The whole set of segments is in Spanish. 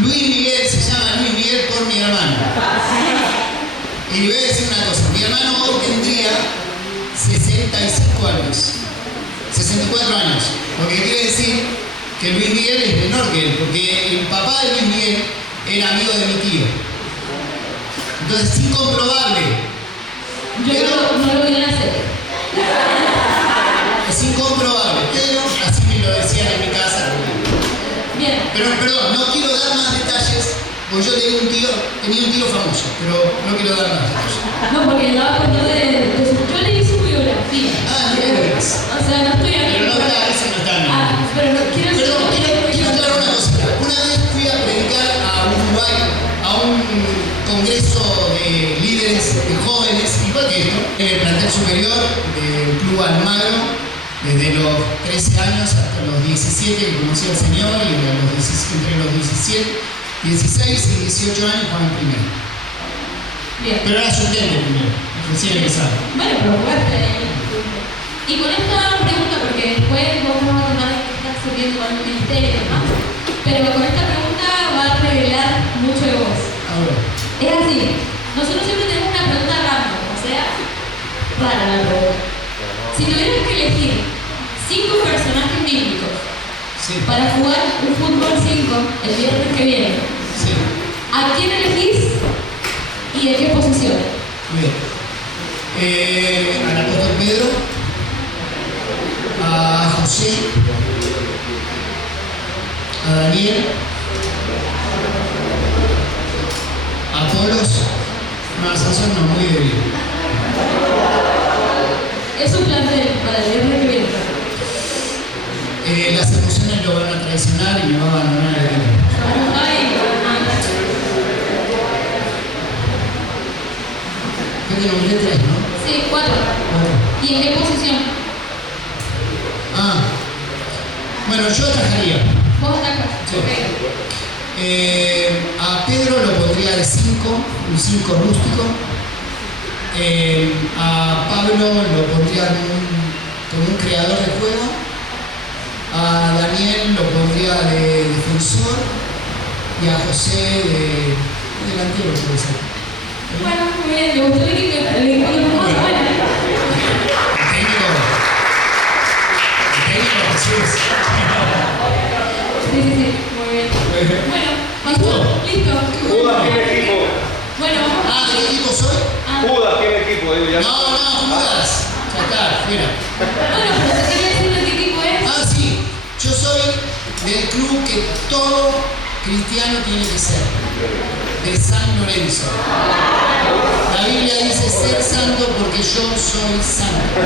Luis Miguel se llama Luis Miguel por mi hermano. Y le voy a decir una cosa, mi hermano hoy tendría 65 años, 64 años, lo que quiere decir que Luis Miguel es menor que él, porque el papá de Luis Miguel era amigo de mi tío. Entonces es incomprobable. Yo no lo vi en la serie. Es incomprobable, pero así me lo decían en mi casa. Bien. Pero perdón, no quiero dar más detalles, porque yo tenía un tío famoso, pero no quiero dar más detalles. No, porque estaba contando yo leí su biografía. Ah, de veras. O sea, no estoy aquí. Pero no está, ese no está en Ah, pero no quiero decir. Perdón, quiero aclarar una cosita. Una vez fui a predicar a Uruguay, a un congreso de líderes de jóvenes, igual que esto, en el plantel superior del Club Almagro, desde los 13 años hasta los 17 que conocí al Señor, y entre los 17, 16 y 18 años jugaba en primero. Bien. Pero era asistente primero, recién empezado. Bueno, pero jugaste ahí. Y con esta pregunta, porque después vos me vas a contar que estás sirviendo con el ministerio y demás, pero con esta pregunta va a revelar mucho de vos. Ahora. Es así, nosotros siempre tenemos una pregunta random, o sea, rara la pregunta. Si tuvieras que elegir 5 personajes bíblicos Sí. para jugar un fútbol 5 el viernes que viene, Sí. ¿a quién elegís y en qué posición? Bien. Al apóstol Pedro, a José, a Daniel, a Apolos. No, Sansón no, muy débil. Es un plantel para el viernes que viene. Las emociones lo van a traicionar y me va a abandonar el equipo. Creo que nombré 3, ¿no? Sí, 4. ¿Y en qué posición? Bueno, yo atajaría. Vos atacas. Sí. Ok. A Pedro lo pondría de 5, un 5 rústico. A Pablo lo pondría como un creador de juego. A Daniel lo pondría de defensor. Y a José de delantero, puede ser. Bueno, muy bien, ¿te gustó el equipo que formamos? Bueno. El técnico Jesús. Sí, muy bien. Bueno, listo. Judas tiene equipo. Bueno, ¿De qué equipo soy? Judas tiene equipo, digo ya. No, Judas. Ya está, fuera. bueno, pero te quería decir de qué equipo es. Sí, yo soy del club que todo cristiano tiene que ser, de San Lorenzo. La Biblia dice ser santo porque yo soy santo.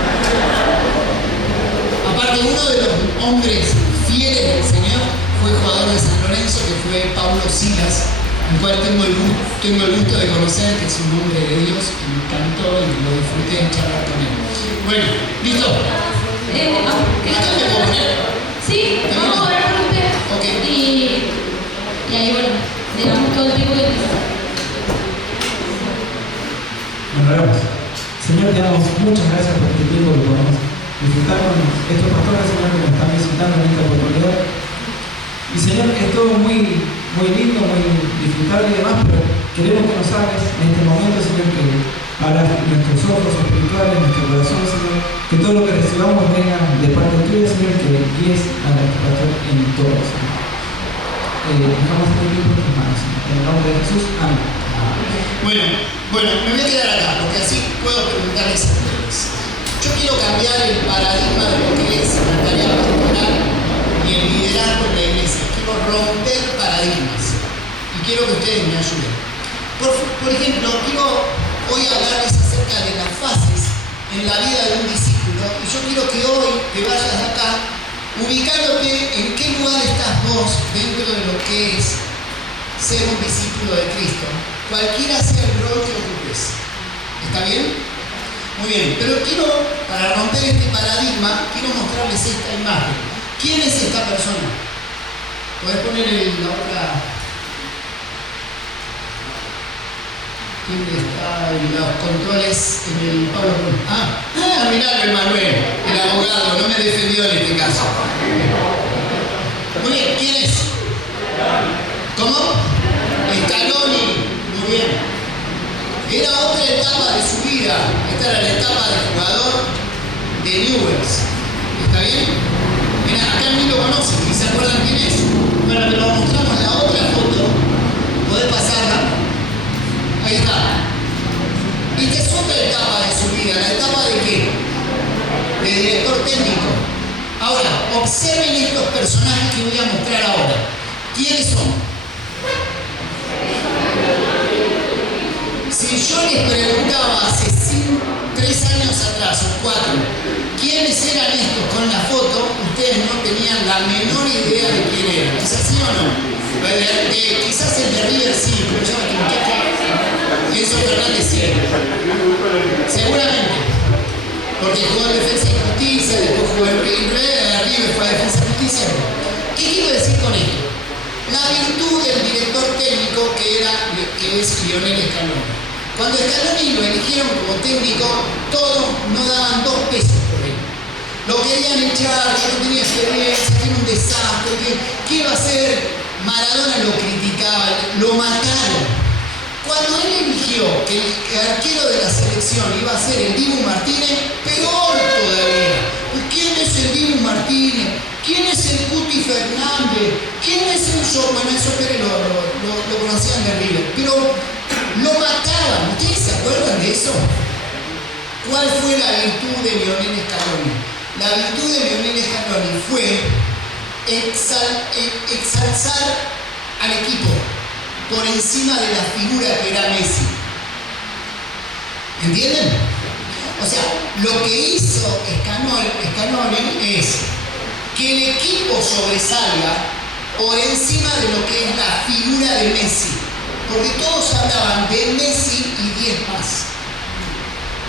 Aparte, uno de los hombres fieles del Señor fue jugador de San Lorenzo, que fue Paulo Silas, al cual tengo el gusto de conocer, que es un hombre de Dios, que me encantó y lo disfruté en charlar con él. Bueno, ¿listo? ¿Acá me puedo poner? Sí, vamos a orar por usted. Ok. Y ahí, bueno, le damos todo el tiempo que necesita. Bueno, oramos. Señor, te damos muchas gracias por este tiempo que podemos disfrutar con estos pastores, Señor, que nos están visitando en esta oportunidad. Y Señor, es todo muy lindo, muy disfrutable y demás, pero queremos que nos hables en este momento, Señor, que abras nuestros ojos espirituales, nuestro corazón, Señor, que todo lo que recibamos venga de parte tuya, Señor, que guíes a nuestro pastor en todo, Señor. Dejamos este tiempo en tus manos, Señor. En el nombre de Jesús, amén. Bueno, me voy a quedar acá, porque así puedo preguntarles a ustedes. Yo quiero cambiar el paradigma de lo que es la tarea pastoral y el liderazgo en la iglesia. Quiero romper paradigmas y quiero que ustedes me ayuden. Por ejemplo, quiero hoy hablarles acerca de las fases en la vida de un discípulo, y yo quiero que hoy te vayas de acá ubicándote en qué lugar estás vos dentro de lo que es ser un discípulo de Cristo, cualquiera sea el rol que ocupes. ¿Está bien? Muy bien, pero para romper este paradigma, quiero mostrarles esta imagen. ¿Quién es esta persona? ¿Podés poner la otra? ¿Quién está en los controles en el Pablo? Mirá el Manuel, el abogado, no me defendió en este caso. Muy bien, ¿quién es? ¿Cómo? Scaloni, muy bien. Era otra etapa de su vida. Esta era la etapa de jugador de Newell's. ¿Está bien? Mira, acá ni lo conocen, ni se acuerdan quién es. Bueno, pero mostramos la otra foto. ¿Podés pasarla? Ahí está. Esta es otra etapa de su vida. ¿La etapa de qué? De director técnico. Ahora, observen estos personajes que voy a mostrar ahora. ¿Quiénes son? Si yo les preguntaba hace 3 años atrás o 4, ¿quiénes eran estos con la foto? Ustedes no tenían la menor idea de quién eran. ¿Es así o no? Quizás el de River sí, pero yo que Enzo Fernández sí. Seguramente. Porque jugó en Defensa y Justicia, después jugó en River, fue a Defensa y Justicia. ¿Qué quiero decir con esto? La virtud del director técnico que es Lionel Scaloni. Cuando Scaloni lo eligieron como técnico, todos no daban 2 pesos por él. Lo querían echar, yo no tenía experiencia, que era un desastre, ¿qué iba a hacer? Maradona lo criticaba, lo mataron. Cuando él eligió que el arquero de la selección iba a ser el Dibu Martínez, peor todavía. ¿Quién es el Dibu Martínez? ¿Quién es el Cuti Fernández? ¿Quién es el Yo? Bueno, eso Pérez lo conocían de River, pero lo mataban. ¿Ustedes se acuerdan de eso? ¿Cuál fue la virtud de Lionel Scaloni? La virtud de Lionel Scaloni fue exalzar al equipo por encima de la figura que era Messi. ¿Entienden? O sea, lo que hizo Scaloni es que el equipo sobresalga por encima de lo que es la figura de Messi. Porque todos hablaban de Messi y 10 más.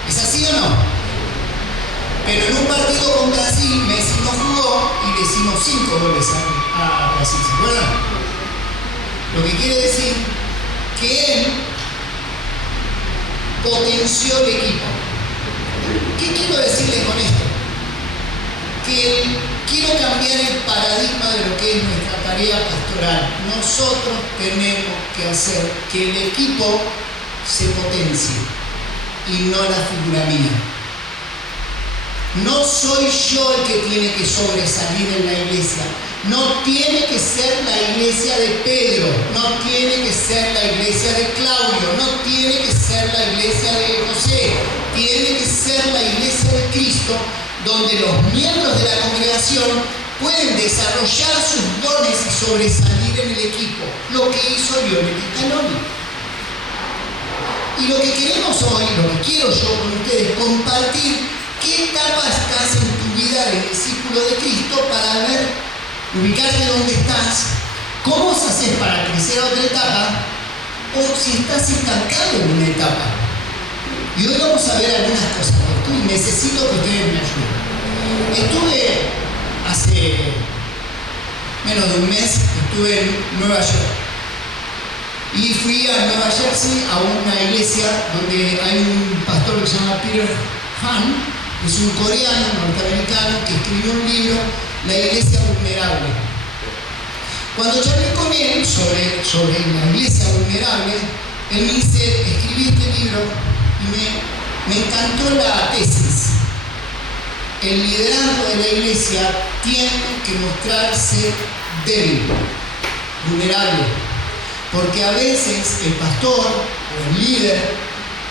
¿Es así o no? Pero en un partido con Brasil, Messi no jugó y le hicimos 5 goles a Brasil. ¿Se acuerdan? Lo que quiere decir que él potenció el equipo. ¿Qué quiero decirle con esto? Que quiero cambiar el paradigma de lo que es nuestra tarea pastoral. Nosotros tenemos que hacer que el equipo se potencie y no la figura mía. No soy yo el que tiene que sobresalir en la iglesia. No tiene que ser la iglesia de Pedro, no tiene que ser la iglesia de Claudio, no tiene que ser la iglesia de José, tiene que ser la iglesia de Cristo, donde los miembros de la congregación pueden desarrollar sus dones y sobresalir en el equipo, lo que hizo Lionel Scaloni. Y lo que queremos hoy, lo que quiero yo con ustedes, compartir qué etapa estás en tu vida de discípulo de Cristo para ver, ubicarte dónde estás, cómo haces para crecer a otra etapa, o si estás estancado en una etapa. Y hoy vamos a ver algunas cosas de esto y necesito que ustedes me ayuden. Estuve hace menos de un mes, estuve en Nueva York. Y fui a Nueva Jersey a una iglesia donde hay un pastor que se llama Peter Han, es un coreano norteamericano que escribió un libro, La Iglesia Vulnerable. Cuando charlé con él sobre la iglesia vulnerable, él me dice, escribí este libro y me encantó la tesis. El liderazgo de la iglesia tiene que mostrarse débil, vulnerable, porque a veces el pastor o el líder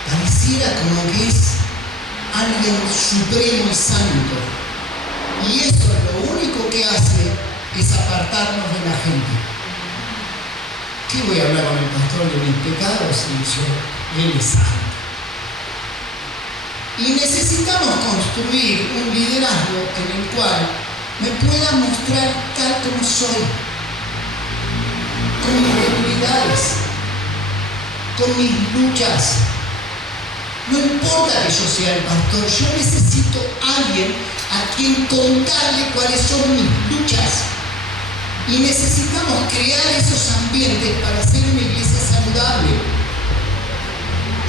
pareciera como que es alguien supremo y santo. Y eso lo único que hace es apartarnos de la gente. ¿Qué voy a hablar con el pastor de mis pecados si él es santo? Y necesitamos construir un liderazgo en el cual me pueda mostrar tal como soy, con mis debilidades, con mis luchas. No importa que yo sea el pastor, yo necesito a alguien a quien contarle cuáles son mis luchas. Y necesitamos crear esos ambientes para hacer una iglesia saludable.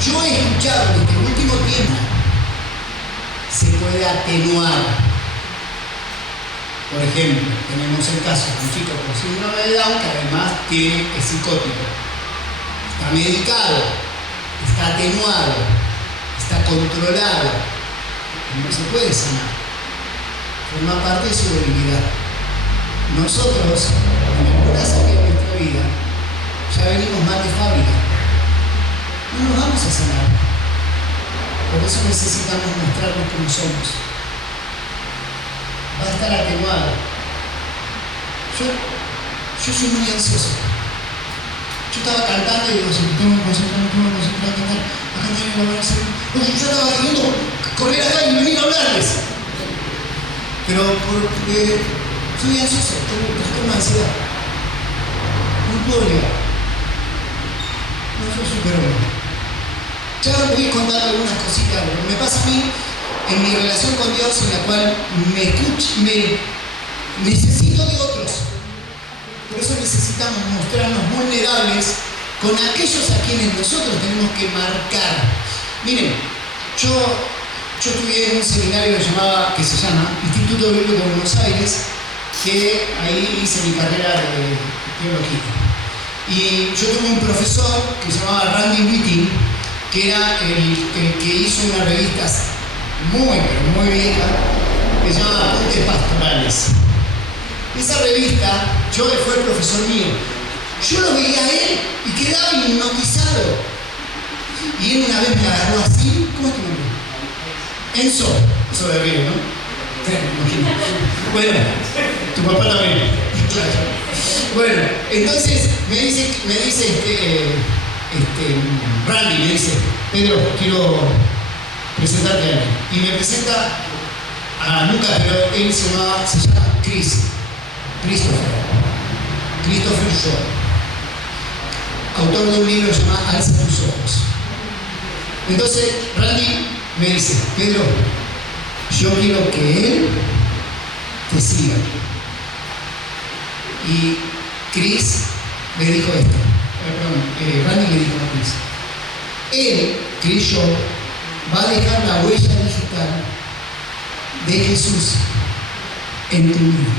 Yo he escuchado en este último tiempo, se puede atenuar Por ejemplo, tenemos el caso de un chico con síndrome de Down que además es psicótico. Está medicado, está atenuado, está controlado. No se puede sanar. Forma parte de su debilidad. Nosotros, en algunas áreas de nuestra vida, ya venimos mal de fábrica. No nos vamos a sanar. Por eso necesitamos mostrarnos como somos. Va a estar atenuado. Yo soy muy ansioso. Yo estaba cantando y digo, tengo que concentrar a cantar y volver a hacer. Yo estaba queriendo correr acá y venir a hablarles. Pero porque soy ansioso, tengo ansiedad. No puedo llegar. No soy superhombre. Ya voy a contar algunas cositas. Lo que me pasa a mí en mi relación con Dios, en la cual me necesito de otros. Por eso necesitamos mostrarnos vulnerables con aquellos a quienes nosotros tenemos que marcar. Miren, yo estudié en un seminario que se llama Instituto Bíblico de Buenos Aires, que ahí hice mi carrera de teología. Y yo tuve un profesor que se llamaba Randy Whiting, que era el que hizo unas revistas muy vieja, que se llama Apuntes Pastorales. Esa revista, yo fue el profesor mío, yo lo veía a él y quedaba hipnotizado. Y él una vez me agarró así, ¿cómo es tu nombre? Enzo de Río, ¿no? Bueno, tu papá también, claro. Bueno, entonces me dice Randy, me dice, Pedro, quiero presentarte a él. Y me presenta a Lucas, pero él se llama Christopher Shaw, autor de un libro que se llama Alza tus ojos. Entonces Randy me dice, Pedro, yo quiero que él te siga. Y Chris le dijo esto, Randy le dijo a Chris Shaw, va a dejar la huella digital de Jesús en tu vida.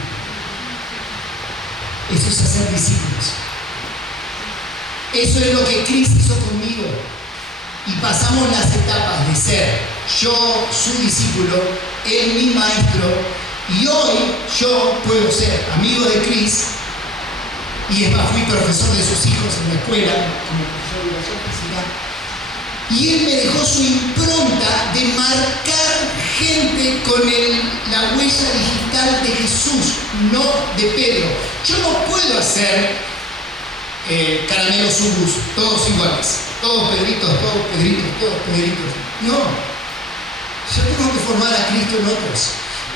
Eso es hacer discípulos. Eso es lo que Chris hizo conmigo. Y pasamos las etapas de ser yo su discípulo, él mi maestro, y hoy yo puedo ser amigo de Chris, y es más, fui profesor de sus hijos en la escuela, como profesor de educación física, y él me dejó su impronta de marcar gente con la huella digital de Jesús, no de Pedro. Yo no puedo hacer caramelos subus, todos iguales, todos pedritos. No, yo tengo que formar a Cristo en otros.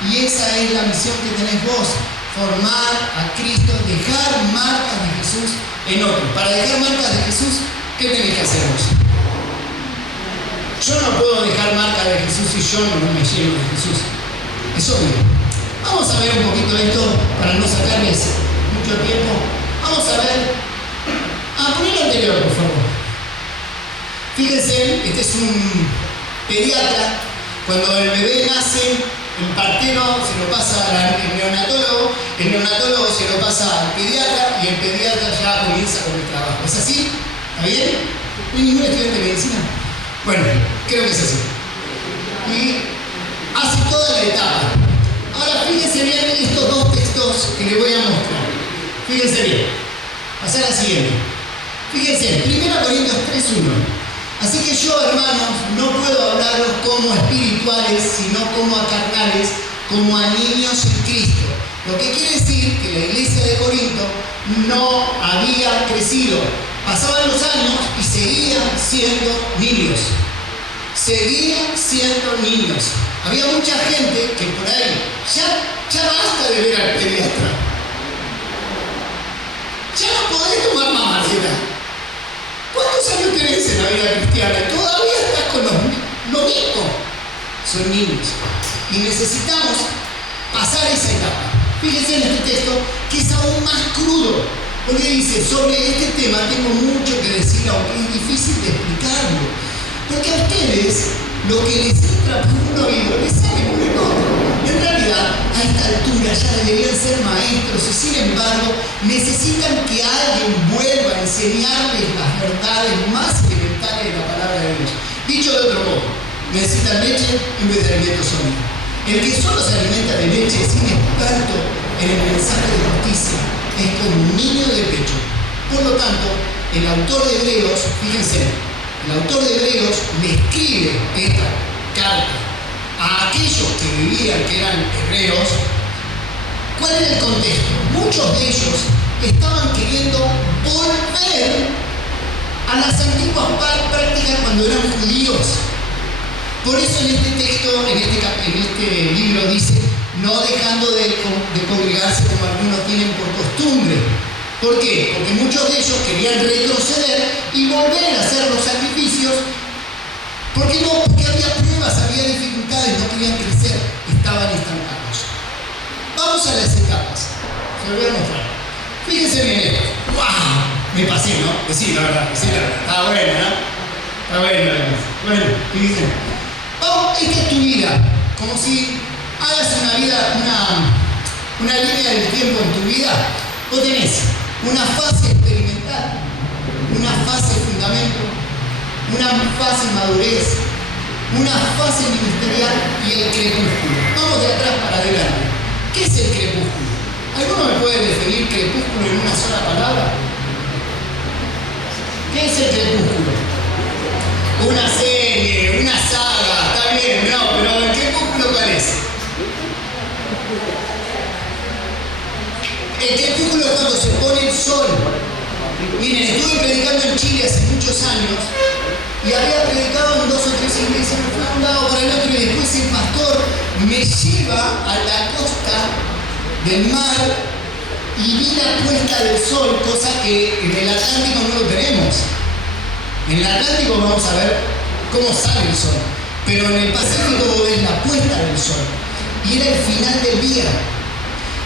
Y esa es la misión que tenés vos, formar a Cristo, dejar marcas de Jesús en otros. Para dejar marcas de Jesús, ¿qué tenés que hacer vos? Yo no puedo dejar marca de Jesús si yo no me lleno de Jesús. Es obvio. Vamos a ver un poquito esto para no sacarles mucho tiempo. Vamos a ver. Poné lo anterior, por favor. Fíjense, este es un pediatra. Cuando el bebé nace, el partero se lo pasa al neonatólogo, el neonatólogo se lo pasa al pediatra y el pediatra ya comienza con el trabajo. ¿Es así? ¿Está bien? ¿No hay ningún estudiante de medicina? Bueno, creo que es así. Y hace toda la etapa. Ahora fíjense bien estos dos textos que les voy a mostrar. Fíjense bien. Pasar a la siguiente. Fíjense, 1 Corintios 3:1. Así que yo, hermanos, no puedo hablarlos como espirituales, sino como a carnales, como a niños en Cristo. Lo que quiere decir que la iglesia de Corinto no había crecido. Pasaban los años y seguían siendo niños. Seguían siendo niños. Había mucha gente que por ahí ya basta de ver al pediatra. Ya no podés tomar más Marcela. ¿Cuántos años tenés en la vida cristiana? Todavía estás con lo mismo. Son niños. Y necesitamos pasar esa etapa. Fíjense en este texto que es aún más crudo. Porque dice, sobre este tema tengo mucho que decir, aunque es difícil de explicarlo. Porque a ustedes, lo que les entra por un oído, les sale por el otro. En realidad, a esta altura ya deberían ser maestros y sin embargo necesitan que alguien vuelva a enseñarles las verdades más elementales de la palabra de Dios. Dicho de otro modo, necesitan leche en vez de alimento sólido. El que solo se alimenta de leche es inexperto en el mensaje de justicia, es como un niño de pecho. Por lo tanto, el autor de Hebreos, fíjense, el autor de Hebreos le escribe esta carta a aquellos que vivían, que eran hebreos. ¿Cuál era el contexto? Muchos de ellos estaban queriendo volver a las antiguas prácticas cuando eran judíos. Por eso en este texto, en este libro dice, no dejando de congregarse como algunos tienen por costumbre. ¿Por qué? Porque muchos de ellos querían retroceder y volver a hacer los sacrificios. ¿Por qué no? Porque había pruebas, había dificultades, no querían crecer, estaban estancados. Vamos a las etapas. Se lo voy a mostrar. Fíjense bien esto. ¡Wow! Me pasé, ¿no? Sí, la verdad. Está bueno, ¿no? Está bueno. Bueno, fíjense. Vamos, esta es tu vida. Como si hagas una línea del tiempo en tu vida. Vos tenés una fase experimental, una fase fundamento, una fase madurez, una fase ministerial y el crepúsculo. Vamos de atrás para adelante. ¿Qué es el crepúsculo? ¿Alguno me puede definir crepúsculo en una sola palabra? ¿Qué es el crepúsculo? Una serie, una saga, está bien, no, pero ¿el crepúsculo cuál es? El crepúsculo es cuando se pone el sol. Miren, estuve predicando en Chile hace muchos años y había predicado en 2 o 3 iglesias, me fui a un lado para el otro y después el pastor me lleva a la costa del mar y vi la puesta del sol, cosa que en el Atlántico no lo tenemos. En el Atlántico vamos a ver cómo sale el sol, pero en el Pacífico ves la puesta del sol y era el final del día.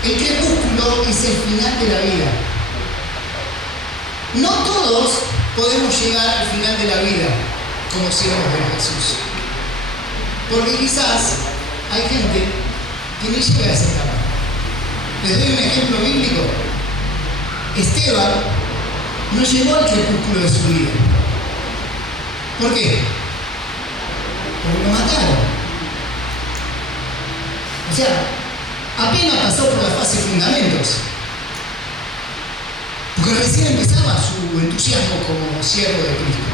El crepúsculo es el final de la vida. No todos podemos llegar al final de la vida como siervos de Jesús. Porque quizás hay gente que ni llega a esa etapa. Les doy un ejemplo bíblico. Esteban no llegó al crepúsculo de su vida. ¿Por qué? Porque lo mataron. O sea, apenas pasó por la fase de fundamentos. Porque recién empezaba su entusiasmo como siervo de Cristo.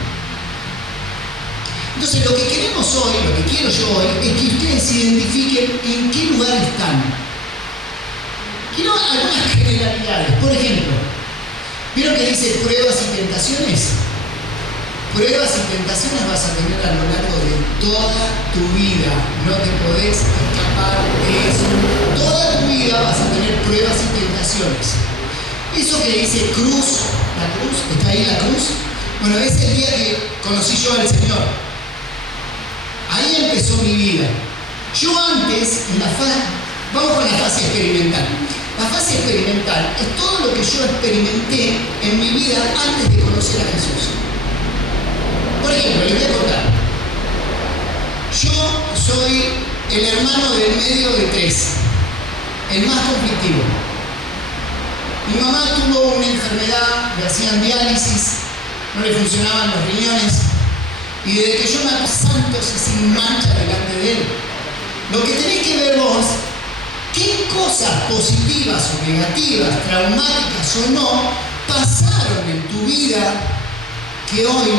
Entonces lo que queremos hoy, lo que quiero yo hoy, es que ustedes identifiquen en qué lugar están. Quiero algunas generalidades. Por ejemplo, ¿vieron que dice pruebas y tentaciones? Pruebas y tentaciones vas a tener a lo largo de toda tu vida. No te podés escapar de eso. Toda tu vida vas a tener pruebas y tentaciones. Eso que dice cruz, la cruz, ¿está ahí la cruz? Bueno, es el día que conocí yo al Señor. Ahí empezó mi vida. Yo antes, vamos con la fase experimental. La fase experimental es todo lo que yo experimenté en mi vida antes de conocer a Jesús. Por ejemplo, les voy a contar. Yo soy el hermano del medio de 3, el más conflictivo. Mi mamá tuvo una enfermedad, le hacían diálisis, no le funcionaban los riñones, y desde que yo nací santos y sin mancha delante de él. Lo que tenés que ver vos, qué cosas positivas o negativas, traumáticas o no, pasaron en tu vida que hoy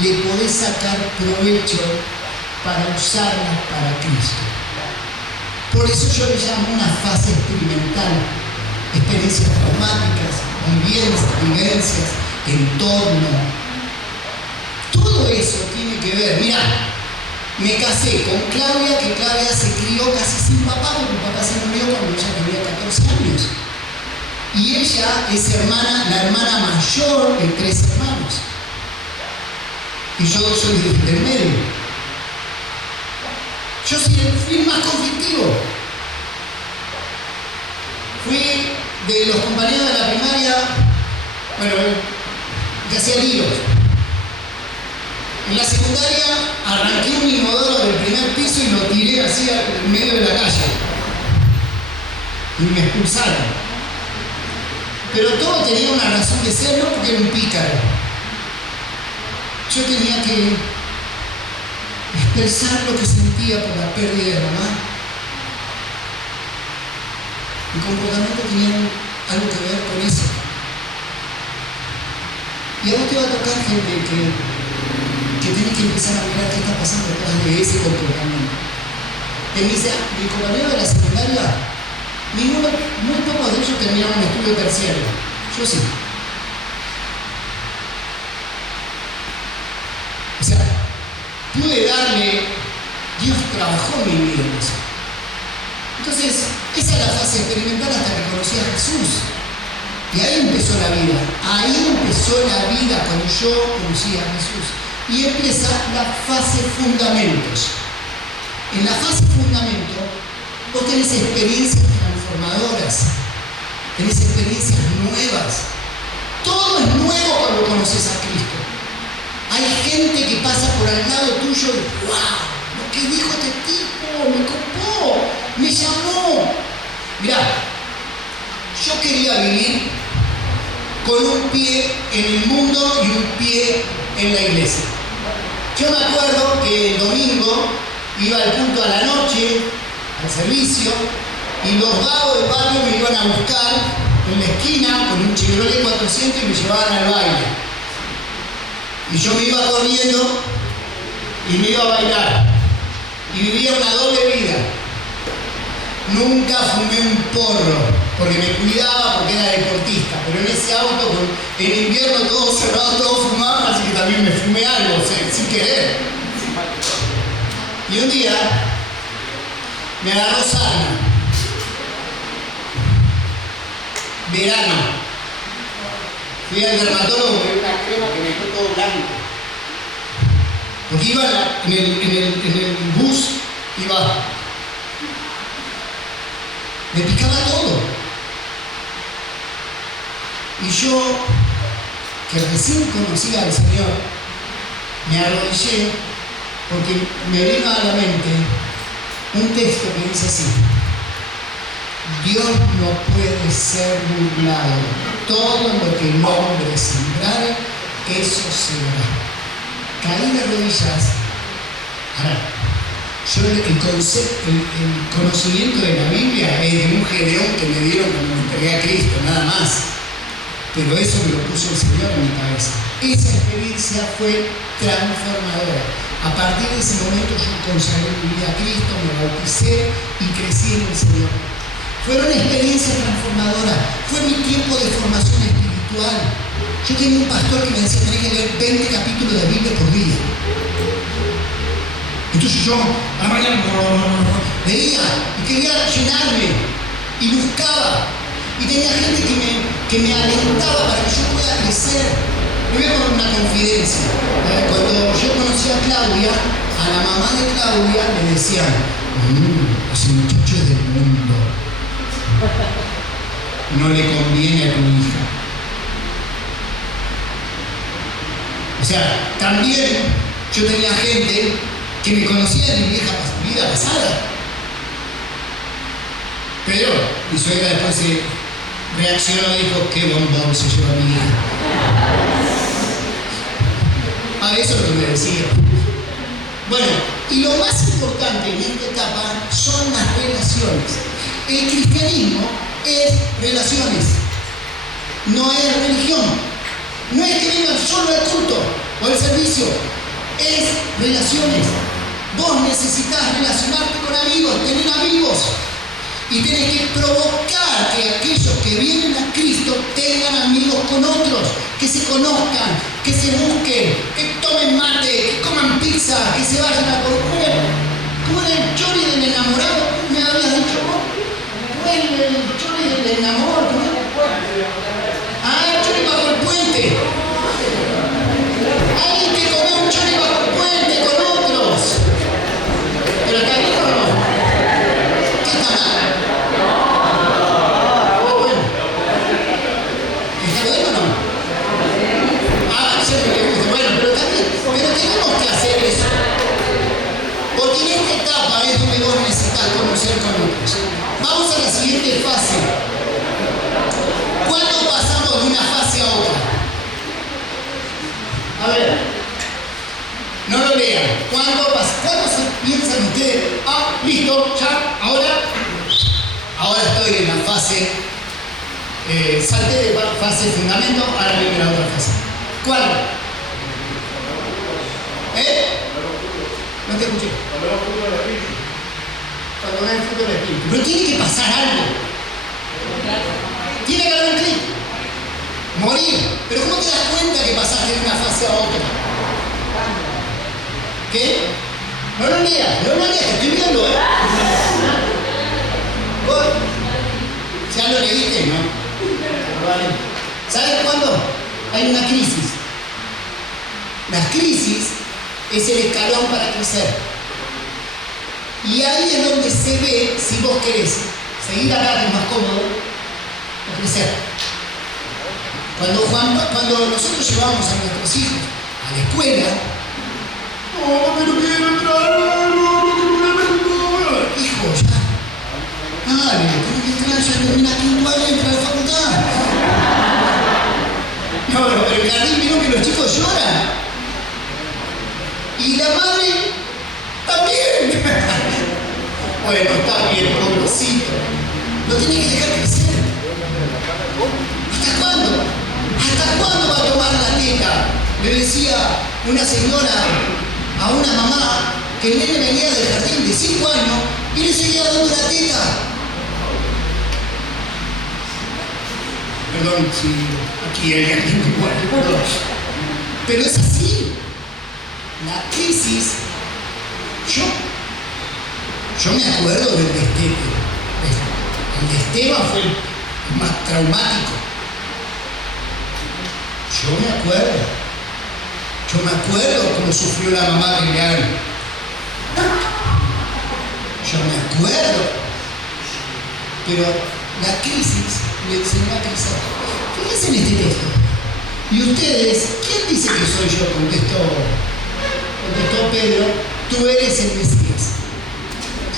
le podés sacar provecho para usarlas para Cristo. Por eso yo le llamo una fase experimental. Experiencias traumáticas, vivencias, entorno. Todo eso tiene que ver. Mirá, me casé con Claudia, que Claudia se crió casi sin papá, porque mi papá se murió cuando ella tenía 14 años. Y ella es la hermana mayor de 3 hermanos. Y yo soy del medio. Yo fui el más conflictivo. Fui de los compañeros de la primaria, bueno, que hacía líos. En la secundaria arranqué un inodoro del primer piso y lo tiré así en medio de la calle. y me expulsaron. Pero todo tenía una razón de ser, no porque era un pícaro. Yo tenía que expresar lo que sentía por la pérdida de mamá. Mi comportamiento tenía algo que ver con eso. Y a vos te va a tocar gente que tiene que empezar a mirar qué está pasando detrás de ese comportamiento. Mi compañero de la secundaria, muy pocos de ellos terminaron un estudio terciario. Yo sí. O sea, pude darle, Dios trabajó mi vida en eso. Entonces, esa es la fase experimental hasta que conocí a Jesús. Y ahí empezó la vida. Ahí empezó la vida cuando yo conocí a Jesús. Y empieza la fase fundamentos. En la fase fundamento, vos tenés experiencias transformadoras, tenés experiencias nuevas. Todo es nuevo cuando conoces a Cristo. Hay gente que pasa por al lado tuyo y ¡wow! Lo que dijo este tipo, me copó, me llamó. Mirá, yo quería vivir con un pie en el mundo y un pie en la iglesia. Yo me acuerdo que el domingo iba al culto a la noche, al servicio, y los vagos del barrio me iban a buscar en la esquina con un Chevrolet 400 y me llevaban al baile. Y yo me iba corriendo y me iba a bailar. Y vivía una doble vida. Nunca fumé un porro, porque me cuidaba, porque era deportista. Pero en ese auto, en invierno todo cerrado, todo fumado, así que también me fumé algo, sin querer. Y un día me agarró sarna. Verano. Fui al dermatólogo, me dio una crema que me dejó todo blanco. Porque iba en el bus, me picaba todo. Y yo, que recién conocía al Señor, me arrodillé porque me vino a la mente un texto que dice así: Dios no puede ser burlado. Todo lo que el hombre sembrare, eso será. Caí de rodillas. Ahora, yo el conocimiento de la Biblia es de un Gedeón que me dieron cuando me entregué a Cristo, nada más. Pero eso me lo puso el Señor en mi cabeza. Esa experiencia fue transformadora. A partir de ese momento yo consagré mi vida a Cristo, me bauticé y crecí en el Señor. Fueron experiencias transformadoras. Fue mi tiempo de formación espiritual. Yo tenía un pastor que me decía: tenés que leer 20 capítulos de Biblia por día. Entonces yo a la mañana leía y quería llenarme y buscaba. Y tenía gente que me alentaba para que yo pueda crecer. Le voy a poner una confidencia. Cuando yo conocí a Claudia, a la mamá de Claudia le decían: ese muchacho es del mundo. No le conviene a tu hija. O sea, también yo tenía gente que me conocía de mi vieja vida pasada. Pero mi suegra después se reaccionó y dijo: qué bombón se lleva mi hija. Eso es lo que me decía. Bueno, y lo más importante en esta etapa son las relaciones. El cristianismo es relaciones, no es religión. No es que vengan solo al culto o al servicio, es relaciones. Vos necesitas relacionarte con amigos, tener amigos. Y tenés que provocar que aquellos que vienen a Cristo tengan amigos con otros, que se conozcan, que se busquen, que tomen mate, que coman pizza, que se vayan a comer. ¿Cómo era el chori del enamorado? ¿Me habías dicho vos? ¿Cómo es el chori del enamorado? El chori bajo el puente. Alguien que come un chori bajo el puente con otros. ¿Pero está bien o no? ¿Qué está mal? Pero tenemos que hacer eso. Porque en esta etapa es donde vos necesitas conocer con otros. Vamos a la siguiente fase. ¿Cuándo pasamos de una fase a otra? A ver, no lo lean. ¿Cuándo se piensan ustedes? Ah, listo, ya, ahora estoy en la fase, salté de fase de fundamento, ahora viene la otra fase. ¿Cuál? No te escuché. Cuando da el fruto del Espíritu. Pero tiene que pasar algo. Tiene que haber un clic. Morir. Pero ¿cómo te das cuenta que pasaste de una fase a otra? ¿Qué? No lo leas, te estoy viendo, Ya lo leíste, ¿no? Vale. ¿Sabes cuándo? Hay una crisis. Las crisis es el escalón para crecer. Y ahí es donde se ve si vos querés seguir acá, que es más cómodo, o crecer. Cuando nosotros llevamos a nuestros hijos a la escuela, no, pero quiero entrar, hijo, ya. Dale, tengo que entrar, ya termina quinto año y entra a la facultad. No, pero el jardín vieron que los chicos lloran. Y la madre también. Bueno, está bien, pobrecito. Lo tiene que dejar crecer. ¿Hasta cuándo? ¿Hasta cuándo va a tomar la teta? Le decía una señora a una mamá que el nene venía del jardín de 5 años y le seguía dando la teta. Perdón si aquí hay alguien igual, perdón. Pero es así. La crisis, yo me acuerdo del destete. El de Esteban fue el más traumático. Yo me acuerdo cómo sufrió la mamá de Leal. Yo me acuerdo. Pero la crisis le enseñó a crecer. Fíjense en este texto. Y ustedes, ¿quién dice que soy yo? Contestó Pedro, tú eres el Mesías.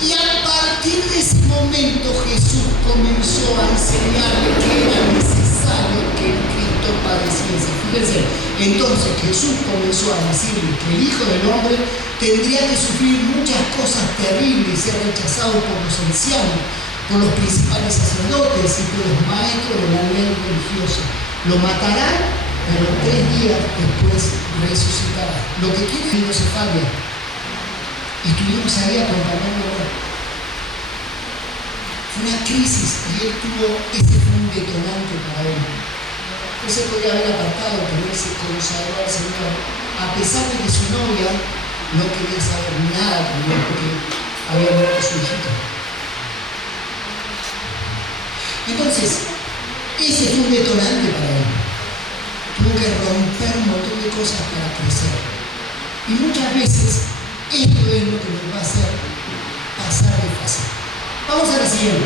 Y a partir de ese momento Jesús comenzó a enseñarle que era necesario que el Cristo padeciese. Fíjense, entonces Jesús comenzó a decirle que el Hijo del Hombre tendría que sufrir muchas cosas terribles y ser rechazado por los ancianos, por los principales sacerdotes y por los maestros de la ley religiosa. Lo matarán, pero 3 días después resucitará. Lo que quiere Dios se falla. Y estuvimos ahí acompañándolo. Fue una crisis y ese fue un detonante para él. Él se podía haber apartado, pero él se consagró al Señor, a pesar de que su novia no quería saber nada con él porque había muerto su hijito. Entonces, ese fue un detonante para él. Tuvo que romper un montón de cosas para crecer. Y muchas veces esto es lo que nos va a hacer pasar de fase. Vamos a la siguiente.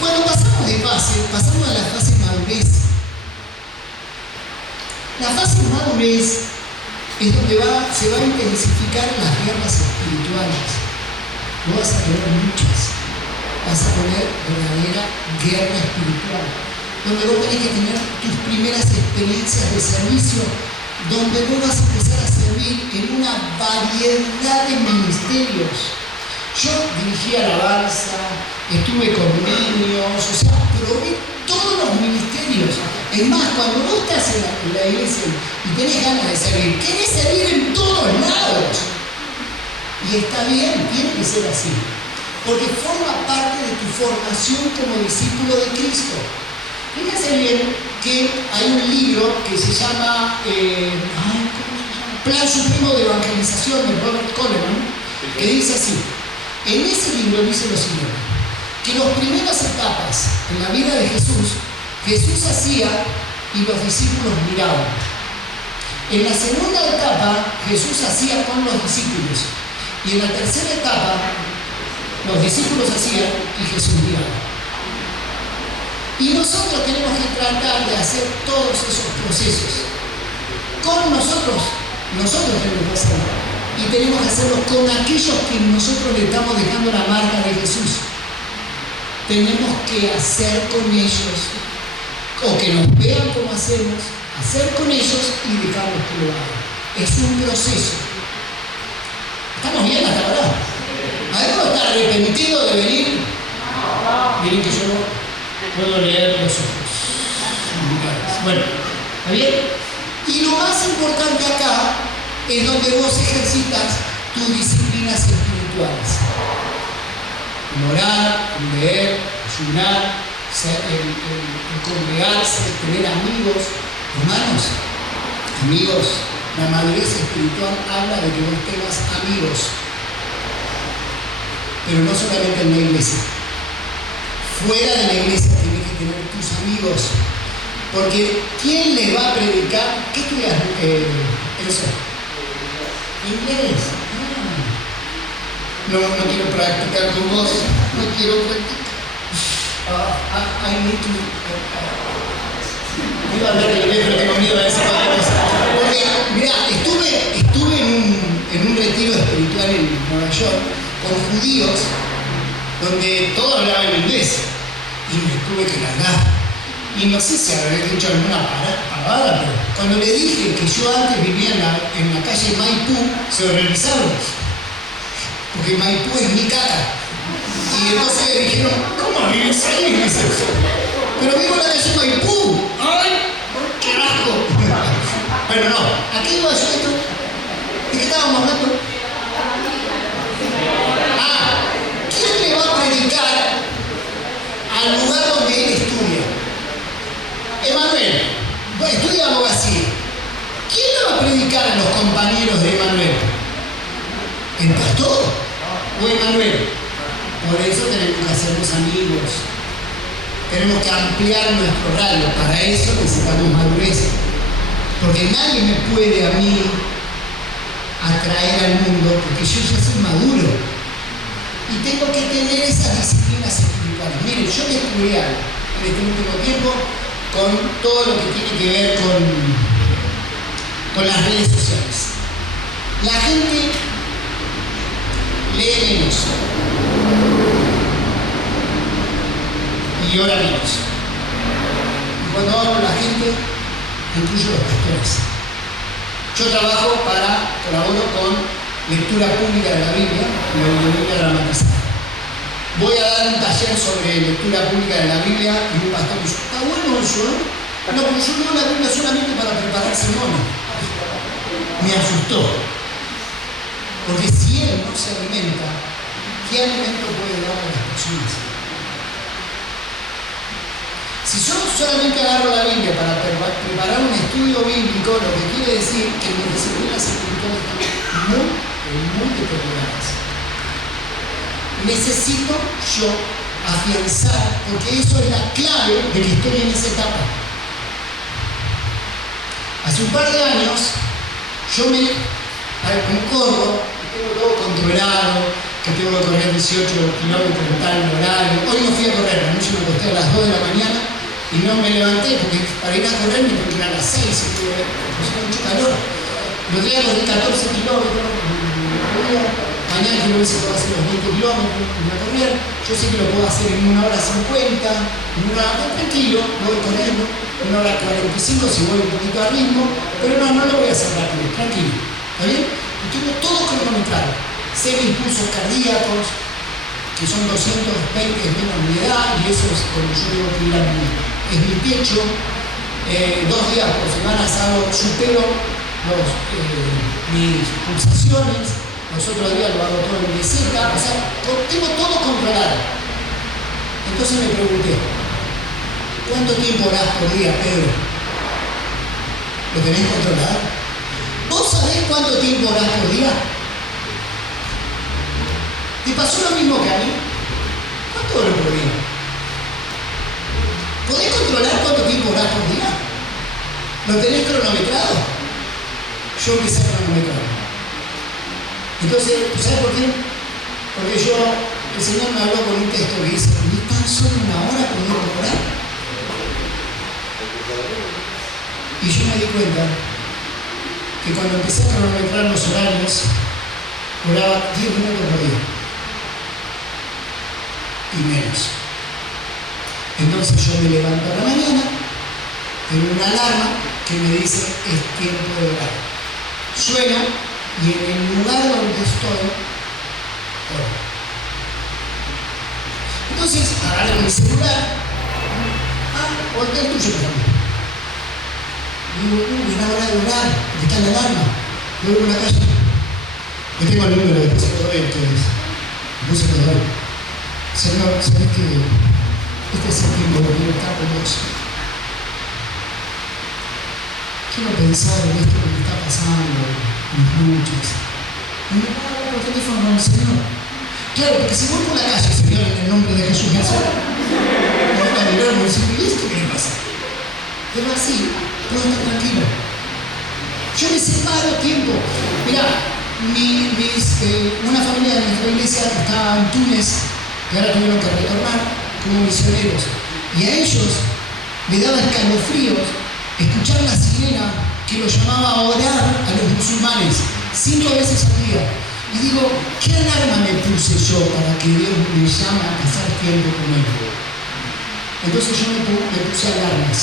Cuando pasamos de fase, pasamos a la fase madurez. La fase madurez es donde se van a intensificar las guerras espirituales. No vas a tener muchas. Vas a tener verdadera guerra espiritual. Donde vos tenés que tener tus primeras experiencias de servicio, donde vos vas a empezar a servir en una variedad de ministerios. Yo dirigí alabanza, estuve con niños, o sea, probé todos los ministerios. Es más, cuando vos estás en la iglesia y tenés ganas de servir, querés servir en todos lados. Y está bien, tiene que ser así. Porque forma parte de tu formación como discípulo de Cristo. Fíjense bien que hay un libro que se llama Plan Supremo de Evangelización de Robert Coleman, que dice así. En ese libro dice lo siguiente, que las primeras etapas en la vida de Jesús hacía y los discípulos miraban. En la segunda etapa, Jesús hacía con los discípulos. Y en la tercera etapa, los discípulos hacían y Jesús miraba. Y nosotros tenemos que tratar de hacer todos esos procesos. Con nosotros tenemos que hacerlo. Y tenemos que hacerlo con aquellos que nosotros le estamos dejando la marca de Jesús. tenemos que hacer con ellos, o que nos vean como hacemos, hacer con ellos y dejarlos que lo hagan. Es un proceso. ¿Estamos bien hasta ahora? ¿Alguno está arrepentido de venir? Miren que yo puedo leer los ojos. Bueno, ¿está bien? Y lo más importante acá es donde vos ejercitas tus disciplinas espirituales. El orar, el leer, ayunar, el congregarse, tener amigos. Hermanos, amigos, la madurez espiritual habla de que vos tengas amigos, pero no solamente en la iglesia. Fuera de la iglesia tienes que tener tus amigos, porque ¿quién les va a predicar? ¿Qué estudias, Elsa? Inglés. No quiero practicar con vos, no quiero practicar. I need to. Iba a hablar de inglés, pero tengo miedo a decir cualquier cosa. Porque, mirá, estuve en un retiro espiritual en Nueva York con judíos donde todos hablaban inglés y me tuve que largar. Y no sé si habré dicho alguna palabra, pero cuando le dije que yo antes vivía en la calle Maipú, se horrorizaron. Porque Maipú es mi caca. Y entonces le dijeron, ¿cómo vives ahí? Y dice, pero vivo en la calle Maipú. ¡Ay! ¡Qué asco! Bueno, no. ¿A qué iba yo esto? ¿De qué estábamos hablando? ¿Quién le va a predicar al lugar donde él estudia? Emanuel, estudia abogacía. ¿Quién le va a predicar a los compañeros de Emanuel? ¿El pastor o Emanuel? Por eso tenemos que hacernos amigos. Tenemos que ampliar nuestro radio. Para eso necesitamos madurez. Porque nadie me puede a mí atraer al mundo porque yo ya soy maduro. Y tengo que tener esas disciplinas espirituales. Miren, yo descubrí algo en este último tiempo con todo lo que tiene que ver con las redes sociales. La gente lee menos y ora menos. Y cuando hablo la gente, incluyo los pastores. Yo colaboro con lectura pública de la Biblia, la Biblia dramatizada. Voy a dar un taller sobre lectura pública de la Biblia y un pastor me dijo, ¿está bueno eso? No, porque yo leo la Biblia solamente para preparar sermones. Me asustó. Porque si él no se alimenta, ¿qué alimento puede dar a las personas? Si yo solamente agarro la Biblia para preparar un estudio bíblico, lo que quiere decir que mis disciplinas espirituales están muy deterioradas. Necesito yo afianzar, porque eso es la clave de que estoy en esa etapa. Hace un par de años, yo me corro, tengo todo controlado, que tengo que correr 18 kilómetros en tal horario. Hoy no fui a correr, anoche me acosté a las 2 de la mañana y no me levanté porque para ir a correr me tengo que ir a las 6, hace mucho calor. Los días corrí 14 kilómetros, mañana quiero ver si puedo hacer los 20 kilómetros, voy a correr. Yo sé que lo puedo hacer en 1 hora 50, en 1 hora tranquilo, no voy corriendo, 1 hora 45 si voy un poquito a ritmo, pero no lo voy a hacer rápido, tranquilo. ¿Está bien? Y tengo todo cronometrado. Sé mis pulsos cardíacos, que son 220 menos mi edad, y eso es como yo digo que es mi pecho. 2 días por semana supero mis pulsaciones, los otros días lo hago todo en meseta, o sea, tengo todo controlado. Entonces me pregunté, ¿cuánto tiempo orás por día, Pedro? ¿Lo tenés controlado? ¿Vos sabés cuánto tiempo orás por día? ¿Te pasó lo mismo que a mí? ¿Cuánto oro por día? ¿Podés controlar cuánto tiempo orás por día? ¿Lo tenés cronometrado? Yo empecé a cronometrar. Entonces, ¿sabes por qué? Porque el Señor me habló con un texto que dice, ni tan solo 1 hora podemos orar. Y yo me di cuenta que cuando empecé a cronometrar los horarios, oraba 10 minutos por día. Y menos. Entonces yo me levanto a la mañana, tengo una alarma que me dice es tiempo de orar. Suena y en el lugar donde estoy, oro. Entonces agarro mi celular, volteo el tuyo también. Digo, es la hora de orar, está la alarma. Yo voy por la calle, yo tengo el número, después se lo doy a ustedes. Después se lo doy. Señor, ¿sabes qué? Este es el tiempo de libertad con vos. Quiero pensar en esto que me está pasando, en mis luchas. Y me voy a hablar por teléfono con el Señor. Claro, porque si voy por la calle, Señor, en el nombre de Jesús Nazareno, me van a mirar y me dicen, ¿y esto qué le pasa? Pero así, puedo estar tranquilo. Yo me separo tiempo. Mirá, una familia de nuestra iglesia que estaba en Túnez, que ahora tuvieron que retornar como misioneros, y a ellos les daba escalofríos escuchar la sirena que los llamaba a orar a los musulmanes 5 veces al día. Y digo, ¿qué alarma me puse yo para que Dios me llame a pasar tiempo con Él? Entonces yo me puse alarmas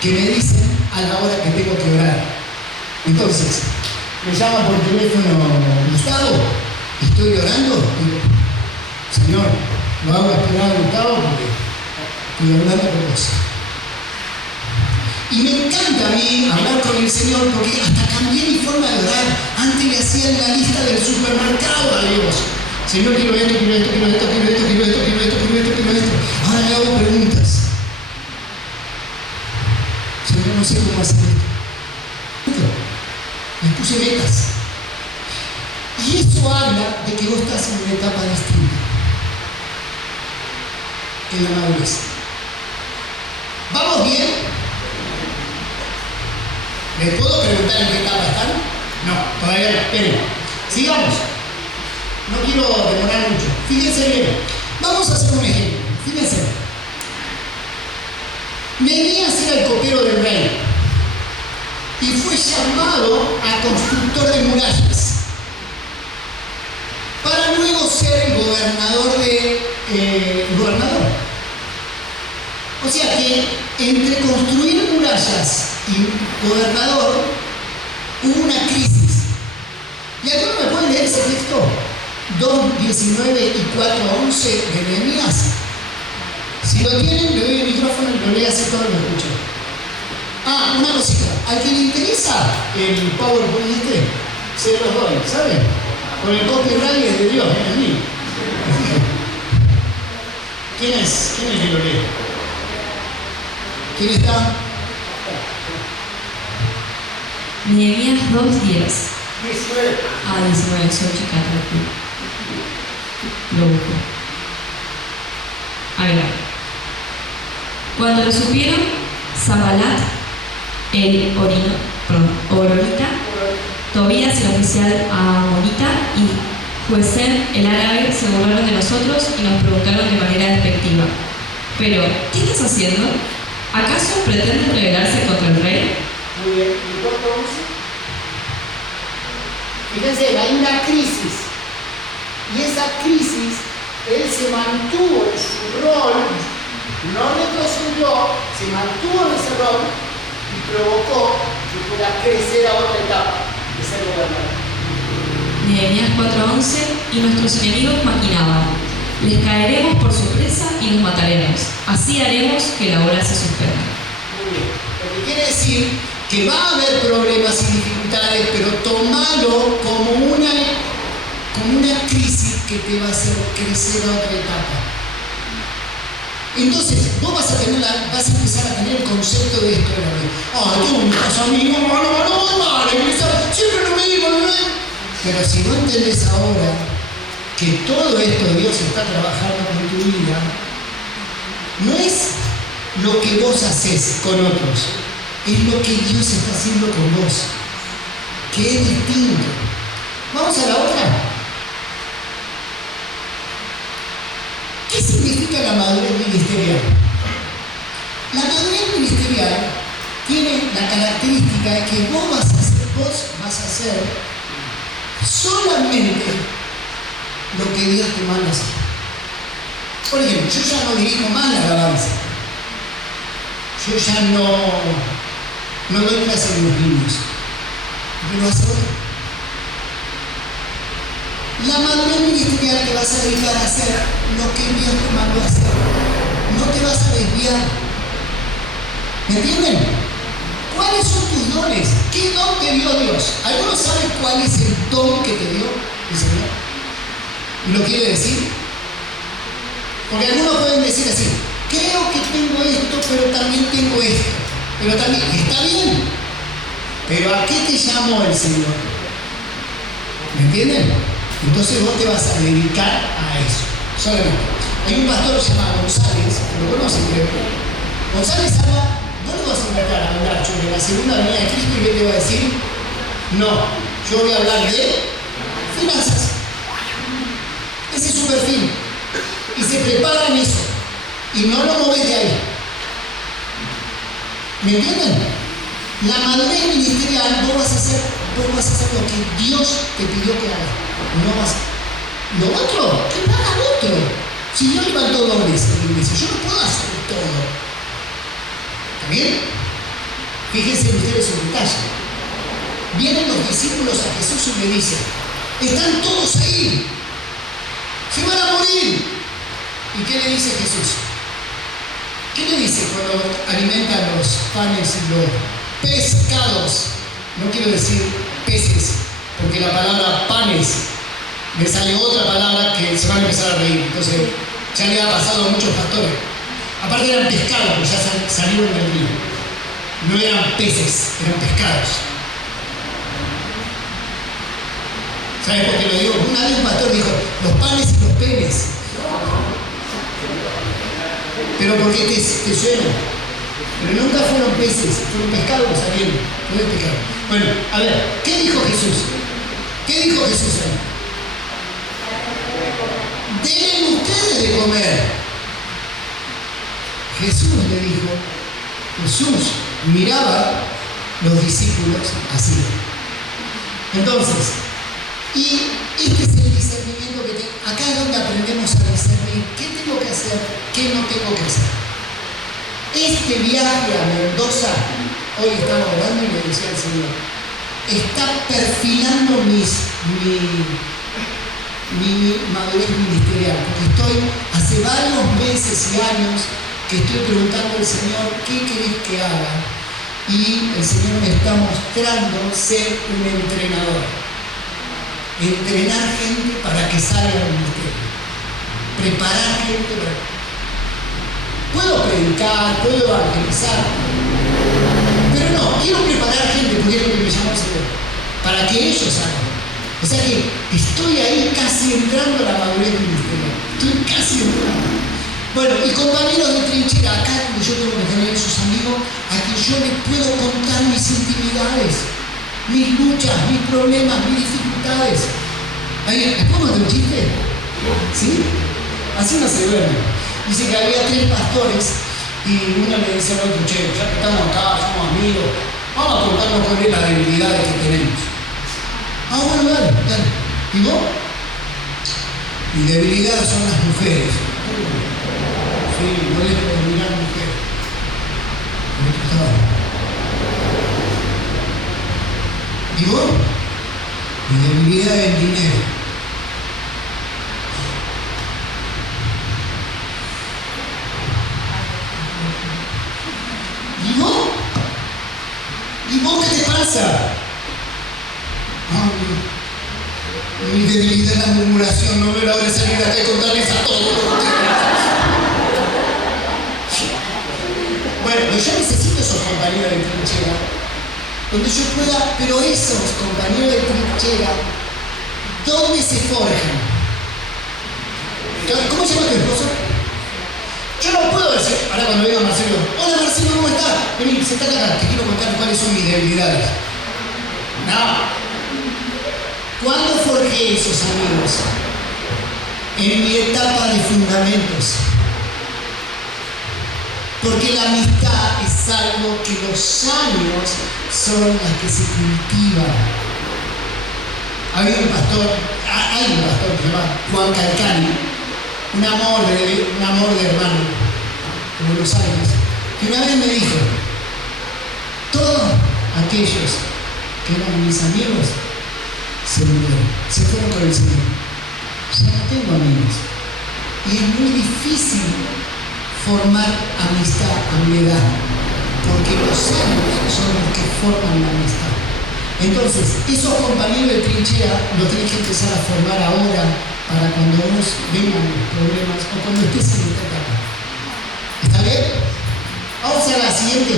que me dicen a la hora que tengo que orar. Entonces, me llama por teléfono Gustavo, estoy orando, digo, Señor, lo hago esperar a Gustavo porque estoy hablando con vos. Y me encanta a mí hablar con el Señor porque hasta cambié mi forma de orar. Antes le hacía en la lista del supermercado a Dios. Señor, quiero esto, quiero esto, quiero esto, quiero esto, quiero esto, quiero esto, quiero esto, quiero esto. Ahora le hago preguntas. Señor, no sé cómo hacer esto. Me puse metas. Y eso habla de que vos estás en una etapa distinta. En la madurez. ¿Vamos bien? ¿Les puedo preguntar en qué etapa están? No, todavía no. Esperen. Sigamos. No quiero demorar mucho. Fíjense bien. Vamos a hacer un ejemplo. Fíjense. Nehemías era el copero del rey y fue llamado a constructor de murallas para luego ser el gobernador O sea que entre construir murallas y gobernador hubo una crisis. ¿Y alguno me puede leer ese texto? 2:19 y 4:11 de Nehemías. Si lo tienen, le doy el micrófono y lo lee así todo lo escucho. Una cosita. Al que le interesa el PowerPoint se los doy, ¿saben? Con el copyright es de Dios, es mío. ¿Quién es que lo lee? ¿Quién está? Nehemías 2:10. 19. 19, soy chica, lo busco. Ahí va. Cuando lo supieron, Sanballat, el Horonita, Tobías, el oficial amonita, y Gesem, el árabe, se burlaron de nosotros y nos preguntaron de manera despectiva: ¿pero qué estás haciendo? ¿Acaso pretenden rebelarse contra el rey? Muy bien. ¿Y cuánto 11? Fíjense, hay una crisis. Y esa crisis, él se mantuvo en su rol, no retrocedió, se mantuvo en ese rol y provocó que pueda crecer a otra etapa de ser gobernador. Nehemías 4:11. Y nuestros enemigos maquinaban: les caeremos por sorpresa y los mataremos. Así haremos que la obra se suspenda. Muy bien. Lo que quiere decir que va a haber problemas y dificultades, pero tomalo como una crisis que te va a hacer crecer a otra etapa. Entonces, vos vas a empezar a tener el concepto de esto de la vida. Tú me estás a mí, no, siempre lo mismo, Pero si no entendés ahora que todo esto Dios está trabajando con tu vida, no es lo que vos haces con otros, es lo que Dios está haciendo con vos, que es distinto. Vamos a la otra. ¿Qué significa la madurez ministerial? La madurez ministerial tiene la característica de que vos vas a hacer solamente lo que Dios te manda hacer. Por ejemplo, yo ya no dirijo más la alabanza. Yo ya no doy clase a los niños. ¿Qué lo hace otro? La madurez ministerial te vas a dedicar a hacer lo que Dios te mandó a hacer. No te vas a desviar. ¿Me entienden? ¿Cuáles son tus dones? ¿Qué don te dio Dios? ¿Alguno sabe cuál es el don que te dio el Señor? ¿Y lo quiere decir? Porque algunos pueden decir así: creo que tengo esto, pero también tengo esto. Pero también, está bien. Pero ¿a qué te llamó el Señor? ¿Me entienden? Entonces vos te vas a dedicar a eso. Solamente. Hay un pastor llamado González, lo conocen, creo. González habla, vos lo vas a invitar a hablar sobre la segunda venida de Cristo y él te va a decir: no, yo voy a hablar de finanzas. Ese es su perfil. Y se prepara en eso. Y no lo moves de ahí. ¿Me entienden? La madurez ministerial, vos vas a hacer lo que Dios te pidió que hagas. No vas a... Lo otro, que lo haga otro. Si Dios levantó dones en la iglesia, yo no puedo hacer todo. ¿Está bien? Fíjense ustedes un detalle. Vienen los discípulos a Jesús y le dicen: están todos ahí, se van a morir. ¿Y qué le dice Jesús? ¿Qué le dice cuando alimenta los panes y los pescados? No quiero decir peces, porque la palabra panes me sale otra palabra que se van a empezar a reír. Entonces, ya le ha pasado a muchos pastores. Aparte eran pescados, porque ya salieron del río. No eran peces, eran pescados. ¿Sabes por qué lo digo? Una vez un pastor dijo: los panes y los penes. Pero porque te suena. Pero nunca fueron peces, fueron pescados que salieron. No es pescado. Bueno, a ver, ¿qué dijo Jesús? ¿Qué dijo Jesús ahí? Denle ustedes de comer. Jesús le dijo. Jesús miraba los discípulos así. Entonces, y este es el discernimiento que tengo. Acá es donde aprendemos a discernir qué tengo que hacer, qué no tengo que hacer. Este viaje a Mendoza, hoy estamos hablando y le decía al Señor, está perfilando mi madurez ministerial, porque estoy hace varios meses y años que estoy preguntando al Señor qué querés que haga, y el Señor me está mostrando ser un entrenador. Entrenar gente para que salga del ministerio. Preparar gente para... Puedo predicar, puedo evangelizar, pero no, quiero preparar gente, porque es lo que me llamó el Señor, para que ellos hagan. O sea que estoy ahí casi entrando a la madurez ministerial. Estoy casi entrando. Bueno, y compañeros de trinchera, acá donde yo tengo que tener esos amigos a quien yo les puedo contar mis intimidades, mis luchas, mis problemas, mis dificultades. ¿Les puedo contar un chiste? ¿Sí? Así no se duerme. Dice que había 3 pastores y uno le dice al otro: che, ya que estamos acá, somos amigos, vamos a contarnos con él las debilidades que tenemos. Ah, bueno, dale. ¿Y vos? Mi debilidad son las mujeres. Sí, no les puedo mirar mujeres. El otro estaba. ¿Y vos? Mi debilidad es el dinero. ¿Y vos? ¿Y vos qué te pasa? Mi debilidad es la murmuración, no me la voy a salir acá y contarles a todos los que Bueno, yo necesito esos compañeros de trinchera, donde yo pueda, pero esos compañeros de trinchera, ¿dónde se forjan? ¿Cómo se llama tu esposo? Yo no puedo decir, ahora cuando venga Marcelo: hola Marcelo, ¿cómo estás? Vení, sentate acá, te quiero contar cuáles son mis debilidades. No. ¿Cuándo forjé esos amigos? En mi etapa de fundamentos. Porque la amistad es algo que los años son las que se cultivan. Había un pastor, hay un pastor que se llama Juan Calcani, un amor de hermano de Buenos Aires, que una vez me dijo, todos aquellos que eran mis amigos se murieron, se fueron con el Señor. Ya no tengo amigos. Y es muy difícil formar amistad a mi edad, porque los años son los que forman la amistad. Entonces, esos compañeros de trinchera los tenés que empezar a formar ahora, para cuando unos vengan los problemas o cuando estés en esta etapa. ¿Está bien? Vamos a la siguiente.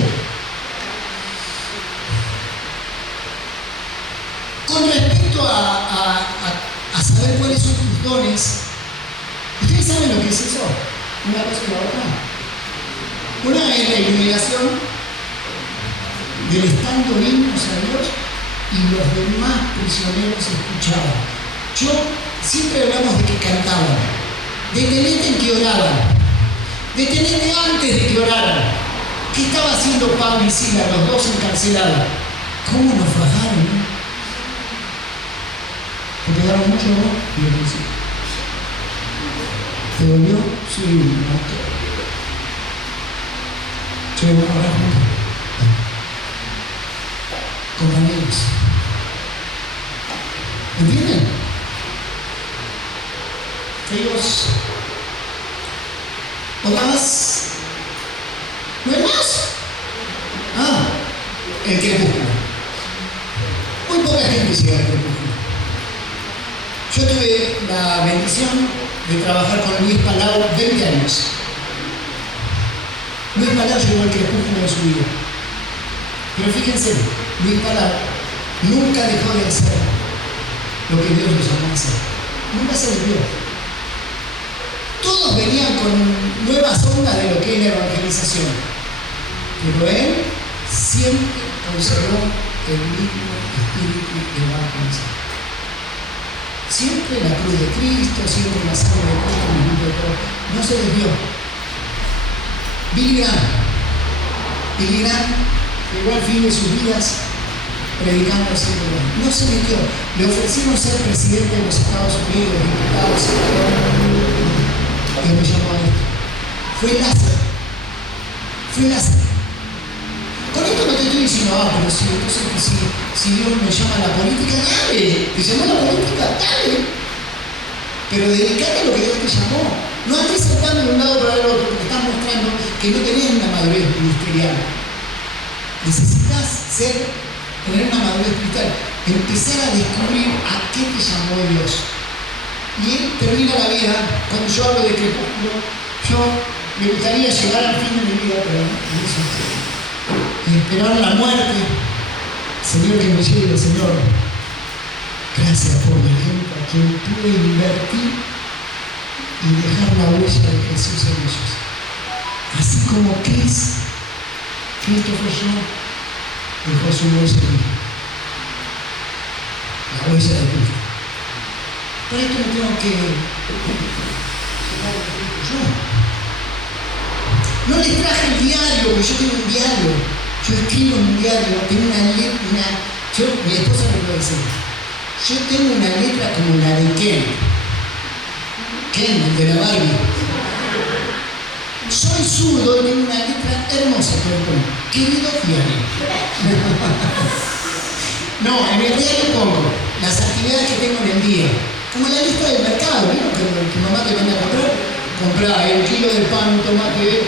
Con respecto a saber cuáles son tus dones, ¿ustedes saben lo que es eso? Una cosa y la otra. Una es la iluminación del estando himnos a Dios y los demás prisioneros escuchaban. Siempre hablamos de que cantaban, detenete en que oraban, detenete antes de que oraran. ¿Qué estaba haciendo Pablo y Silas, los dos encarcelados? ¿Cómo nos fajaron, no? ¿Te pegaron mucho, no? Yo no sé. ¿Te dolió? Sí, no. Che, bueno, ahora juntos. Compañeros. ¿Entienden? Ellos. ¿O más? ¿No hay más? Ah, el crepúsculo. Muy poca gente llega al crepúsculo. Yo tuve la bendición de trabajar con Luis Palau 20 años. Luis Palau llegó al crepúsculo de su vida. Pero fíjense, Luis Palau nunca dejó de hacer lo que Dios le llamó a hacer. Nunca se desvió. Todos venían con nuevas ondas de lo que es la evangelización. Pero él siempre conservó el mismo espíritu de evangelizar. Siempre la cruz de Cristo, siempre la sangre de Cristo, el mismo de todo. No se desvió. Billy Graham llegó al fin de sus días predicando siempre. No se metió. Le ofrecieron ser presidente de los Estados Unidos, diputado, senador. Y me llamó a esto. Fue Lázaro. Con esto no te estoy diciendo, pero si Dios me llama a la política, dale. Te llamó a la política, dale. Pero dedicate a lo que Dios te llamó. No andes saltando de un lado para el otro, porque estás mostrando que no tenés una madurez ministerial. Necesitas tener una madurez espiritual, empezar a descubrir a qué te llamó Dios. Y él termina la vida, cuando yo hablo de crepúsculo, yo me gustaría llegar al fin de mi vida, pero no eso. Y esperar la muerte. Señor, que me llegue, Señor. Gracias por la gente a quien pude invertir y dejar la huella de Jesús en ellos. Así como Cristo fue yo, dejó su huella en mí. La huella de Cristo. Para esto me tengo que yo. No les traje el diario, porque yo tengo un diario. Yo escribo en un diario, tengo una letra, mi esposa me lo dice. Yo tengo una letra como la de Ken, el de la Barbie. Soy zurdo y tengo una letra hermosa, pero querido diario. No, en el diario pongo las actividades que tengo en el día. Como la lista del mercado, ¿no? Que mamá te manda a comprar el kilo de pan, tomate,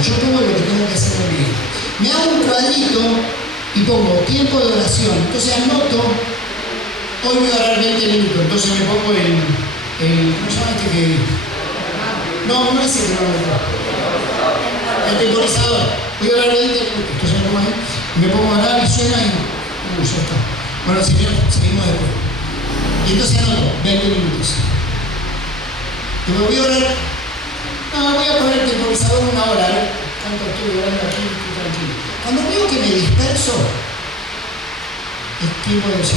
yo pongo lo que tengo que hacer en el día. Me hago un cuadrito y pongo tiempo de oración. Entonces anoto, hoy voy a orar 20 minutos, entonces me pongo ¿cómo se llama este que? No es el que no me pongo. El temporizador. Voy a orar 20 minutos, entonces me pongo ahí, me pongo a orar y suena y ya está. Bueno, señor, seguimos después. Y entonces anoto 20 minutos. Y me voy a orar. No, voy a poner el temporizador 1 hora, ¿Cuánto estoy orando aquí? Estoy tranquilo. Cuando veo que me disperso, escribo de eso.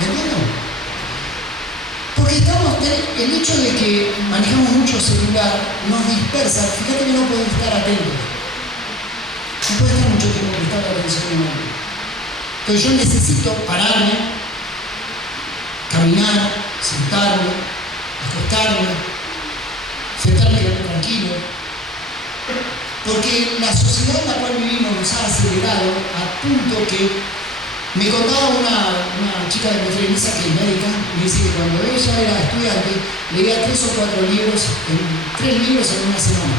¿Me entienden? Porque el hecho de que manejamos mucho celular nos dispersa. Fíjate que no puedes estar atento. No puedes estar mucho tiempo prestando atención en algo. Entonces yo necesito pararme, caminar, sentarme, acostarme, sentarme y quedarme tranquilo. Porque la sociedad en la cual vivimos nos ha acelerado a punto que me contaba una chica de Petrelisa que es médica, me dice que cuando ella era estudiante leía 3 o 4 libros, 3 libros en una semana.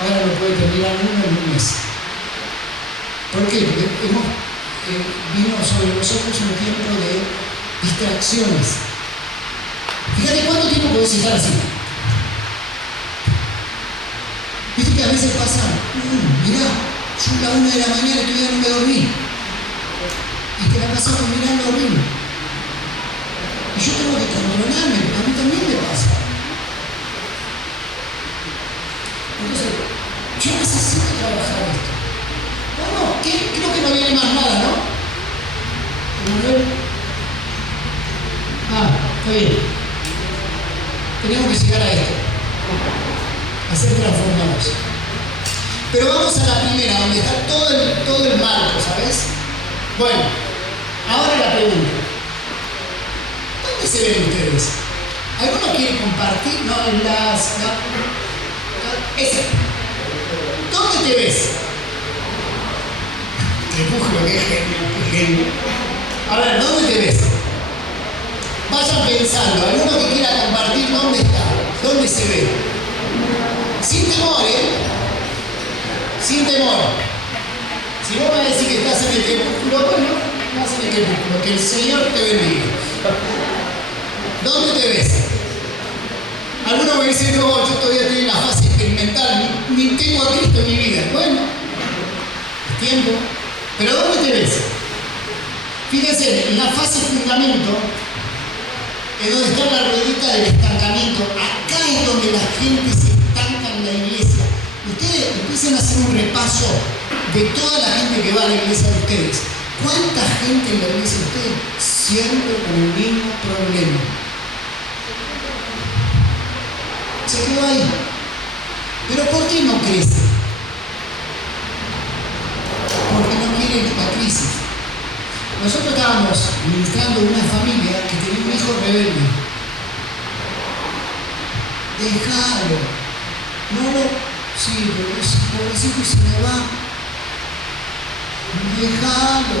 Ahora no puede terminar uno en un mes. ¿Por qué? Porque vino sobre nosotros un tiempo de distracciones. Fíjate cuánto tiempo podés estar así. Viste que a veces pasa, mirá, yo a la 1 de la mañana todavía no me dormí. Y te la pasas mirando horrible. Y yo tengo que controlarme, porque a mí también me pasa. Entonces, yo necesito trabajar esto. No, creo que no viene más nada, ¿no? Emanuel. Está bien. Tenemos que llegar a esto. A ser transformados. Pero vamos a la primera, donde está todo el marco, ¿sabes? Bueno, ahora la pregunta. ¿Dónde se ven ustedes? ¿Alguno quiere compartir? No, en esa. ¿Dónde te ves? Crepúsculo, qué genio. A ver, ¿dónde te ves? Vayan pensando, alguno que quiera compartir, ¿dónde está? ¿Dónde se ve? Sin temor, Sin temor. Si vos me decís que estás en el crepúsculo, bueno, estás en el crepúsculo, que el Señor te bendiga. ¿Dónde te ves? Algunos me dicen, no, yo todavía estoy en la fase experimental, ni tengo a Cristo en mi vida. Bueno, es tiempo. Pero ¿dónde te ves? Fíjense, en la fase fundamento es donde está la ruedita del estancamiento. Acá es donde la gente se estanca en la iglesia. Ustedes empiezan a hacer un repaso de toda la gente que va a la iglesia de ustedes. ¿Cuánta gente en la iglesia de ustedes siempre con el mismo problema? Se quedó ahí. ¿Pero por qué no crece? Porque no quiere la crisis. Nosotros estábamos ministrando una familia que tenía un hijo rebelde. Déjalo. Sí, pero ese pobrecito se me va. Déjalo.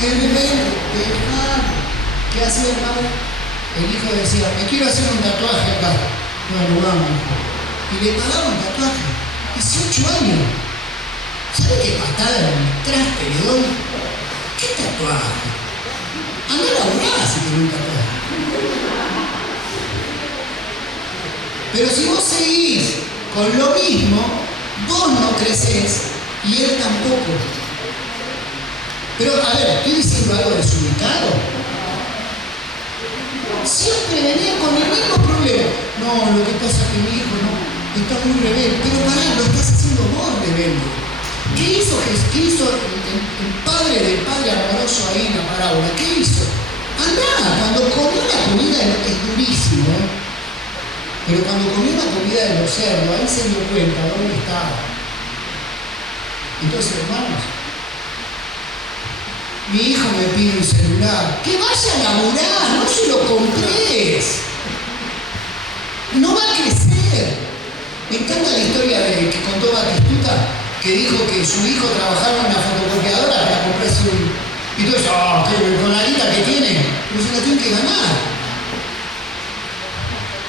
Es rebelde, déjalo. ¿Qué hacía el padre? El hijo decía, me quiero hacer un tatuaje acá. Bueno, vamos. Y le pagaban un tatuaje. 18 años. ¿Sabe qué patada en el traste le doy? ¿Qué tatuaje? Anda a laburar si tiene un tatuaje. Pero si vos seguís con lo mismo, vos no creces y él tampoco. Pero, a ver, ¿estoy diciendo algo desubicado? Siempre venía con el mismo problema. No, lo que pasa es que mi hijo no está muy rebelde. Pero pará, lo estás haciendo vos rebelde. ¿Qué hizo el padre del padre amoroso ahí en la parábola? ¿Qué hizo? Andá, cuando comió la comida es durísimo, pero cuando comió la comida de los cerdos, ahí se dio cuenta dónde estaba. Entonces, hermanos, mi hijo me pide un celular. ¡Que vaya a laburar! ¡No se lo compres! No va a crecer. Me encanta la historia que contó Batistuta, que dijo que su hijo trabajaba en una fotocopiadora para comprarse un... Y tú dices, con la guita que tiene, no se la tiene que ganar.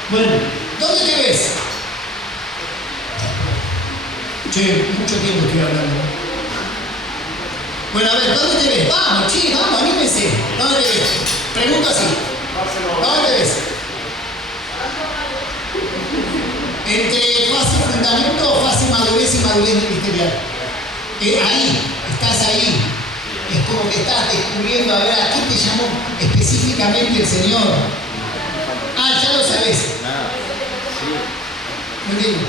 Bueno, ¿dónde te ves? Che, mucho tiempo estoy hablando. Bueno, a ver, ¿dónde te ves? Vamos, che, vamos, anímense. ¿Dónde te ves? Pregunto así. ¿Dónde te ves? Entre fase fundamento o fase madurez y madurez ministerial. Ahí, estás ahí. Es como que estás descubriendo, a ver, ¿a qué te llamó específicamente el Señor? Ya lo sabes. ¿Me entiendes?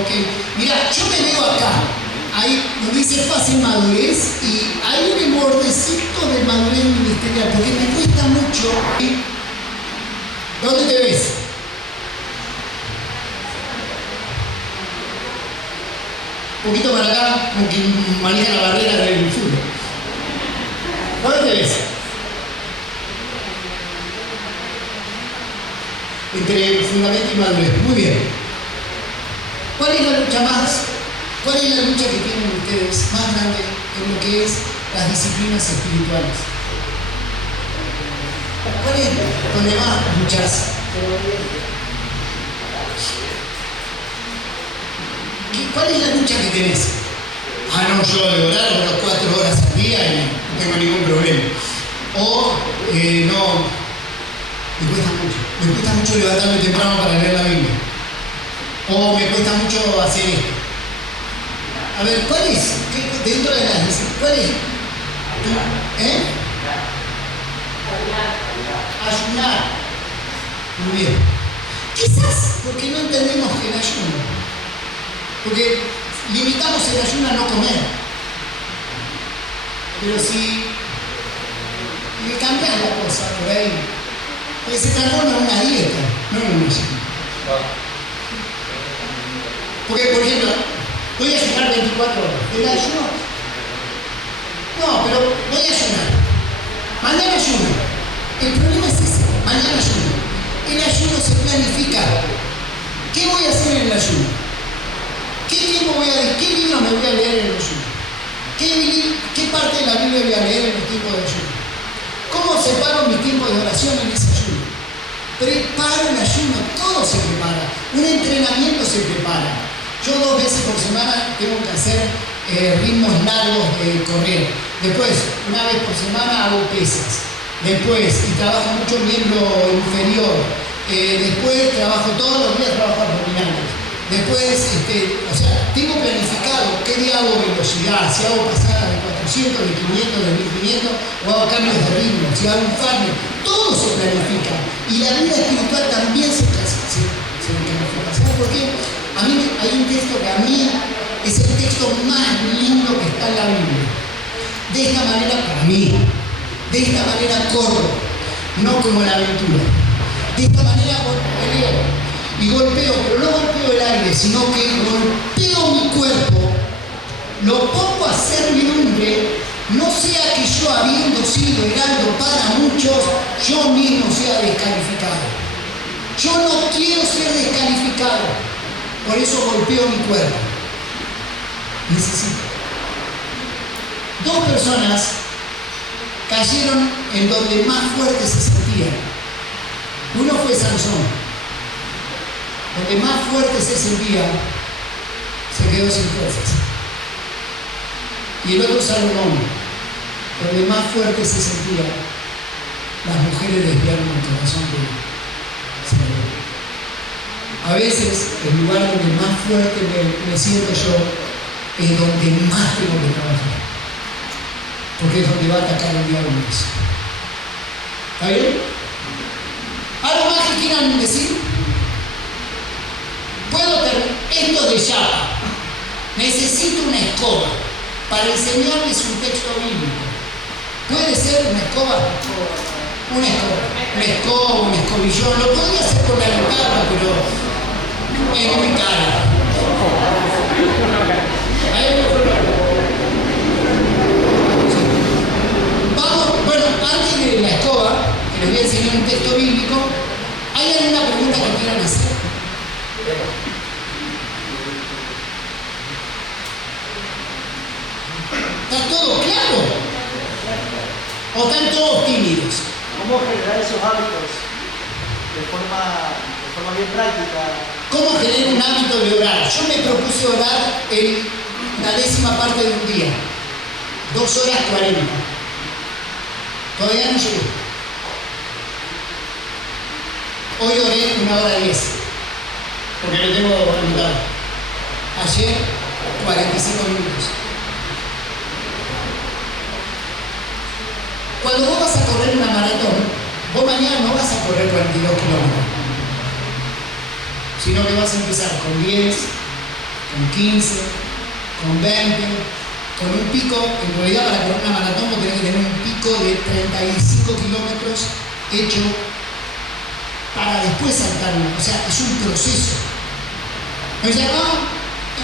Ok, mira, yo me veo acá. Ahí donde dice fase madurez y hay un bordecito de madurez ministerial, porque me cuesta mucho. ¿Dónde te ves? Un poquito para acá, con quien maneja la barrera del fútbol. ¿Dónde te ves? Entre fundamento y madurez. Muy bien. ¿Cuál es la lucha cuál es la lucha que tienen ustedes más grande en lo que es las disciplinas espirituales? ¿Cuál es donde más luchas? ¿Cuál es la lucha que tenés? Ah, no, yo de orar unas 4 horas al día y no tengo ningún problema. O, no, me cuesta mucho levantarme temprano para leer la Biblia. O me cuesta mucho hacer esto. A ver, ¿cuál es? Dentro de las disciplinas, ¿cuál es? Ayunar. Muy bien. Quizás porque no entendemos el ayuno. Porque limitamos el ayuno a no comer. Pero si le cambias la cosa por ahí, pues se transforma en una dieta, no en un ayuno. Porque, por ejemplo, voy a ayunar 24 horas. ¿El ayuno? No, pero voy a ayunar. Mañana ayuno. El problema es ese. Mañana ayuno. El ayuno se planifica. ¿Qué voy a hacer en el ayuno? ¿Qué libro me voy a leer en el ayuno? ¿Qué parte de la Biblia voy a leer en el tiempo de ayuno? ¿Cómo separo mi tiempo de oración en ese ayuno? Preparo el ayuno, todo se prepara. Un entrenamiento se prepara. Yo 2 veces por semana tengo que hacer ritmos largos de correr. Después, una vez por semana hago pesas. Después, y trabajo mucho miembro inferior. Después trabajo todos los días, trabajo abdominales. Después, tengo planificado qué día hago velocidad, si hago pasadas de 400, de 500, de 1500, o hago cambios de ritmo, si hago un farming, todo se planifica. Y la vida espiritual también se planifica. ¿Sabes por qué? A mí hay un texto que a mí es el texto más lindo que está en la Biblia. De esta manera, para mí, de esta manera corro, no como la aventura. De esta manera peleo. Y golpeo, pero no golpeo el aire, sino que golpeo mi cuerpo, lo pongo a servidumbre, no sea que yo, habiendo sido heraldo para muchos, yo mismo sea descalificado. Yo no quiero ser descalificado, por eso golpeo mi cuerpo. Necesito. 2 personas cayeron en donde más fuerte se sentían. Uno fue Sansón. Donde más fuerte se sentía, se quedó sin fuerzas. Y el otro Salomón, donde más fuerte se sentía, las mujeres desviaron el corazón de Salomón. A veces, el lugar donde más fuerte me siento yo, es donde más tengo que trabajar. Porque es donde va a atacar el diablo. ¿Está bien? ¿Algo más que quieran decir? Puedo tener esto de chapa. Necesito una escoba para enseñarles un texto bíblico. ¿Puede ser una escoba? Una escoba, un escobillón. Lo podría hacer con la guitarra, pero es muy cara. Vamos, bueno, antes de la escoba, que les voy a enseñar un texto bíblico, ¿hay alguna pregunta que quieran hacer? ¿Está todo claro? ¿O están todos tímidos? ¿Cómo generar esos hábitos de forma bien práctica? ¿Cómo generar un hábito de orar? Yo me propuse orar en la 10ª parte de un día. 2 horas 40. Todavía no llegué. Hoy oré 1 hora 10. Porque lo tengo anotado. Ayer, 45 minutos. Cuando vos vas a correr una maratón, vos mañana no vas a correr 42 kilómetros, sino que vas a empezar con 10, con 15, con 20, con un pico. En realidad, para correr una maratón vos tenés que tener un pico de 35 kilómetros hecho para después saltar una. O sea, es un proceso. No es acá,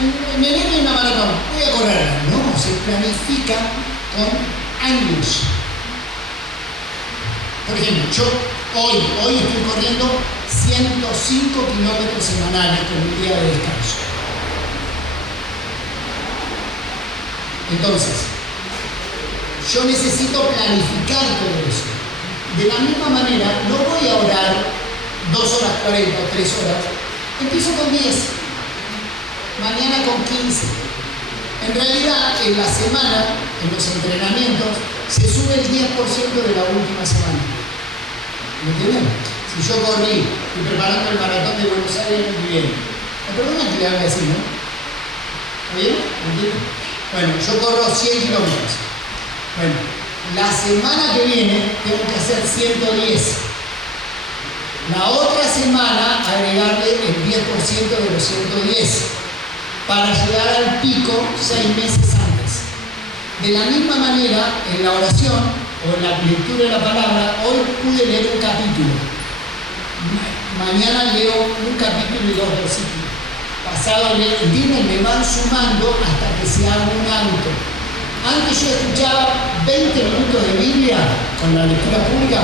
en enero hay una maratón, voy a correrla. No, se planifica con años. Por ejemplo, yo hoy estoy corriendo 105 kilómetros semanales con un día de descanso. Entonces, yo necesito planificar todo eso. De la misma manera, no voy a orar 2 horas 40 o 3 horas. Empiezo con 10, mañana con 15. En realidad, en la semana, en los entrenamientos, se sube el 10% de la última semana. ¿Me entienden? Si yo corrí, estoy preparando el maratón de Buenos Aires muy bien. Me perdonan que le hable así, ¿no? ¿Está bien? ¿Me entienden? Bueno, yo corro 100 kilómetros. Bueno, la semana que viene tengo que hacer 110. La otra semana agregarle el 10% de los 110 para llegar al pico 6 meses antes. De la misma manera, en la oración o en la lectura de la palabra, hoy pude leer un capítulo. Mañana leo un capítulo y 2 versículos. Pasado leo, ¿entienden? Me van sumando hasta que se haga un hábito. Antes yo escuchaba 20 minutos de Biblia con la lectura pública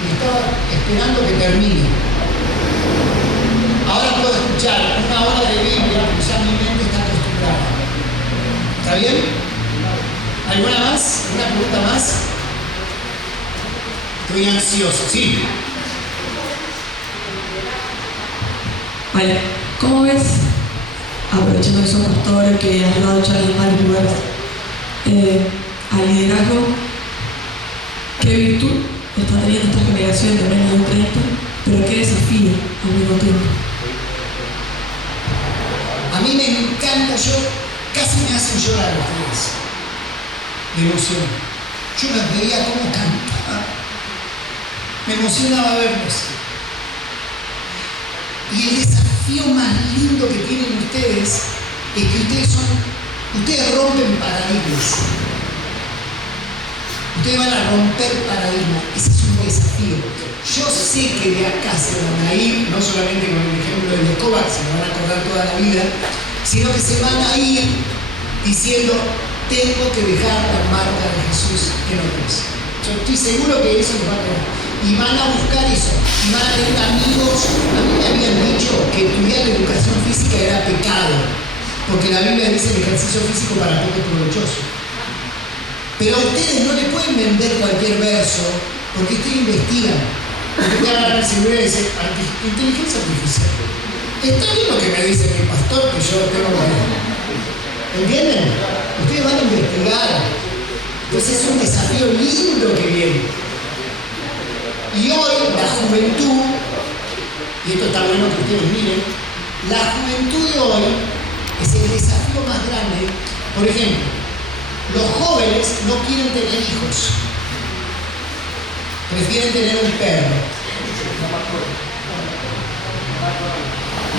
y estaba esperando que termine. Ahora puedo escuchar 1 hora de Biblia porque ya mi mente está acostumbrada. ¿Está bien? ¿Alguna más? ¿Alguna pregunta más? Estoy ansioso, sí. Bueno, ¿cómo ves, aprovechando que sos pastor, que has dado charlas en varios lugares, al liderazgo, qué virtud está teniendo esta generación de menos de 30, pero qué desafío al mismo tiempo? A mí me encanta, casi me hacen llorar ustedes, de emoción. Yo las veía cómo cantaban, me emocionaba verlos. Y el desafío más lindo que tienen ustedes es que ustedes rompen paradigmas. Ustedes van a romper paradigmas. Ese es un desafío. Yo sé que de acá se van a ir, no solamente con el ejemplo de Escobar, se lo van a acordar toda la vida, sino que se van a ir diciendo, tengo que dejar la marca de Jesús en otros. Yo estoy seguro que eso les va a quedar. Y van a buscar eso. Y van a tener amigos. A mí me habían dicho que estudiar educación física era pecado, porque la Biblia dice que el ejercicio físico para todos es provechoso. Pero a ustedes no le pueden vender cualquier verso, porque ustedes investigan. Ustedes van a la seguridad y dicen, inteligencia artificial. Está bien lo que me dice mi pastor, que yo tengo que... ¿Entienden? Ustedes van a investigar. Entonces es un desafío lindo que viene. Y hoy la juventud, y esto está bueno que ustedes miren, la juventud de hoy es el desafío más grande. Por ejemplo, los jóvenes no quieren tener hijos, prefieren tener un perro.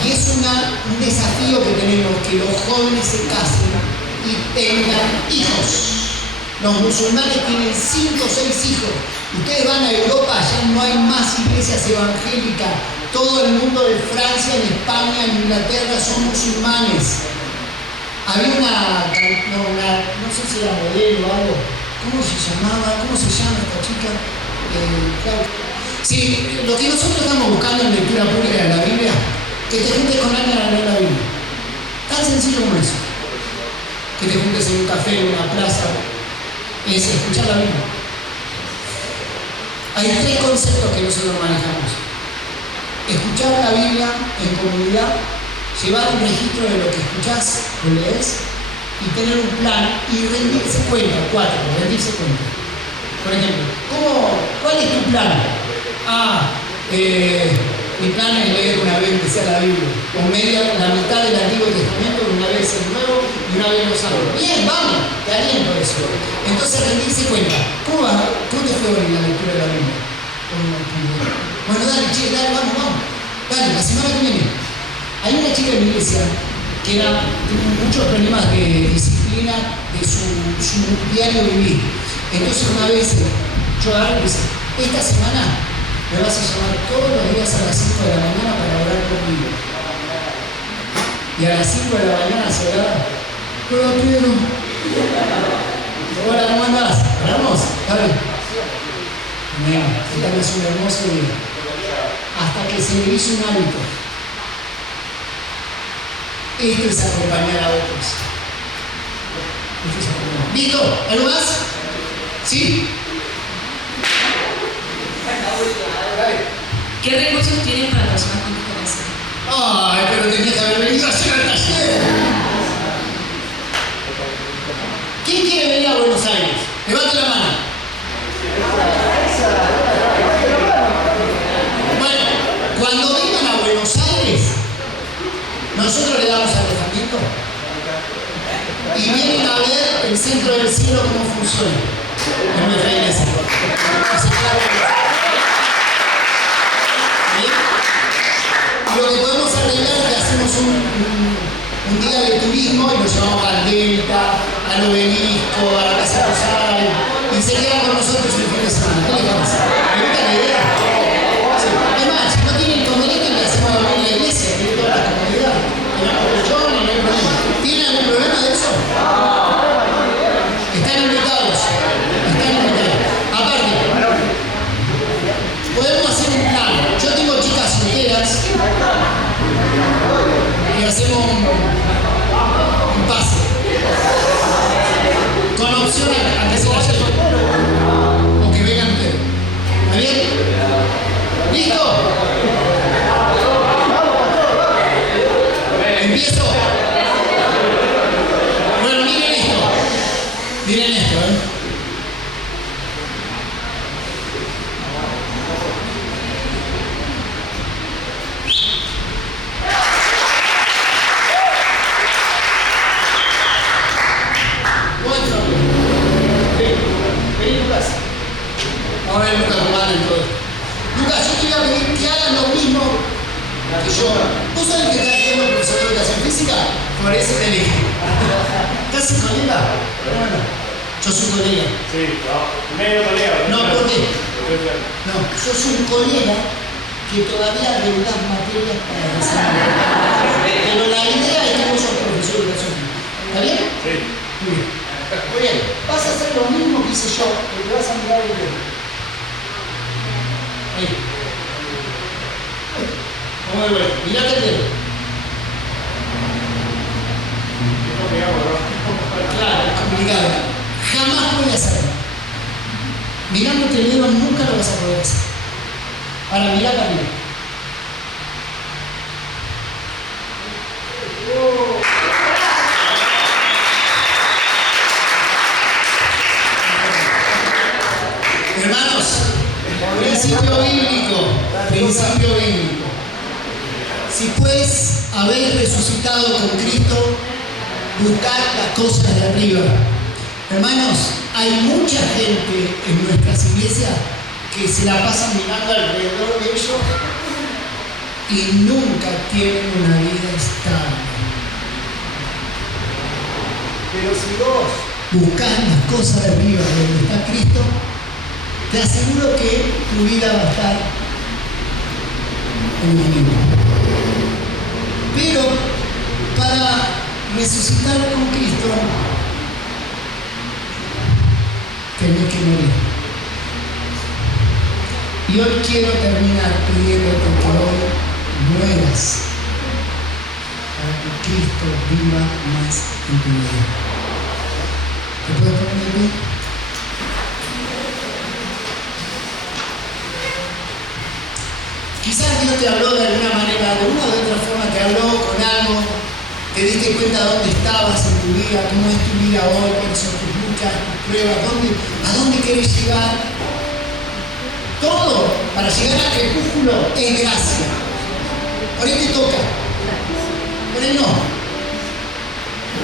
Y es un desafío que tenemos, que los jóvenes se casen y tengan hijos. Los musulmanes tienen 5 o 6 hijos. Ustedes van a Europa, ya no hay más iglesias evangélicas. Todo el mundo de Francia, en España, en Inglaterra son musulmanes. Había no sé si era modelo o algo. ¿Cómo se llama esta chica? Sí, lo que nosotros estamos buscando en lectura pública de la Biblia, que te juntes con alguien a leer la Biblia. Tan sencillo como eso. Que te juntes en un café, en una plaza, es escuchar la Biblia. Hay 3 conceptos que nosotros manejamos. Escuchar la Biblia en comunidad, llevar un registro de lo que escuchás o lees y tener un plan y rendirse cuenta. 4, rendirse cuenta. Por ejemplo, ¿cuál es tu plan? Mi plan es leer una vez que sea la Biblia, o la mitad del Antiguo Testamento, una vez el Nuevo y una vez los Salmos. Bien, vamos, te aliento eso. Entonces rendirse cuenta. ¿Cómo te fue hoy la lectura de la Biblia? Bueno, dale, vamos. Dale, la semana que viene. Hay una chica en mi iglesia que tuvo muchos problemas de disciplina de su diario vivir. Entonces una vez yo agarro y dice, esta semana me vas a llamar todos los días a las 5 de la mañana para orar conmigo. Y Y a las 5 de la mañana se da. Hola, Pedro. Hola, ¿cómo andás? ¿Paramos? Dale. Mira, esta es un hermoso día. Hasta que se le hizo un hábito. Esto es acompañar a otros. Esto es acompañar. ¿Listo? ¿Algo más? ¿Sí? ¿Qué recursos tienen para personas con discapacidad? Ay, pero tenías que haber venido ayer al taller. ¿Quién quiere venir a Buenos Aires? Levante la mano. Bueno, cuando vengan a Buenos Aires, nosotros le damos alojamiento y vienen a ver el centro del cielo cómo funciona en nuestra iglesia. Lo que podemos arreglar es que hacemos un día de turismo y nos llevamos al Delta, al Obelisco, a la Casa Rosal y se quedan con nosotros el fin de semana. ¿Qué les parece? ¿Me gusta la idea? Sí. Es más, si no tienen inconveniente, le hacemos dormir en la iglesia, que es toda la comunidad. Tenemos colchón y no hay problema. ¿Tienen algún problema de eso? Están invitados. Están invitados. Aparte, podemos hacer un plan. Yo tengo chicas solteras y hacemos un pase con opción a que se la lleven o que vengan ustedes. ¿Está bien? ¿Listo? ¿Empiezo? Bueno, miren esto. Miren esto, Vení, Lucas. Vamos a ver Lucas cómo anda en todo esto. Lucas, yo te voy a pedir que hagan lo mismo que yo. ¿Vos sabés que estás haciendo profesor de educación física? Por eso te elegí. ¿Estás sin colega? Bueno, yo soy colega. Sí, no, medio colega. No, ¿por qué? No, yo soy un colega que todavía regulás materias para desarrollar. Pero la idea es que vos sos profesor de educación física. ¿Está bien? Sí. Muy bien. Muy bien, vas a hacer lo mismo que hice yo, porque vas a mirar el dedo. Ahí. Vamos de vuelta, mirate el dedo. Claro, es complicado. Jamás puedes hacerlo. Mirándote el dedo nunca lo vas a poder hacer. Ahora mirá para arriba. Hermanos, principio bíblico. Si pues habéis resucitado con Cristo, buscad las cosas de arriba. Hermanos, hay mucha gente en nuestras iglesias que se la pasan mirando alrededor de ellos y nunca tienen una vida estable. Pero si vos buscás las cosas de arriba donde está Cristo, te aseguro que tu vida va a estar en el libro. Pero para resucitar con Cristo, tenés que morir. Y hoy quiero terminar pidiéndote que hoy mueras para que Cristo viva más en tu vida. ¿Te puedes poner de pie? Quizás Dios te habló de alguna manera, de una u otra forma te habló con algo, te diste cuenta dónde estabas en tu vida, cómo es tu vida hoy, cuáles son tus luchas, tus pruebas, a dónde quieres llegar. Todo para llegar al crepúsculo es gracia. Por ahí te toca, por ahí no.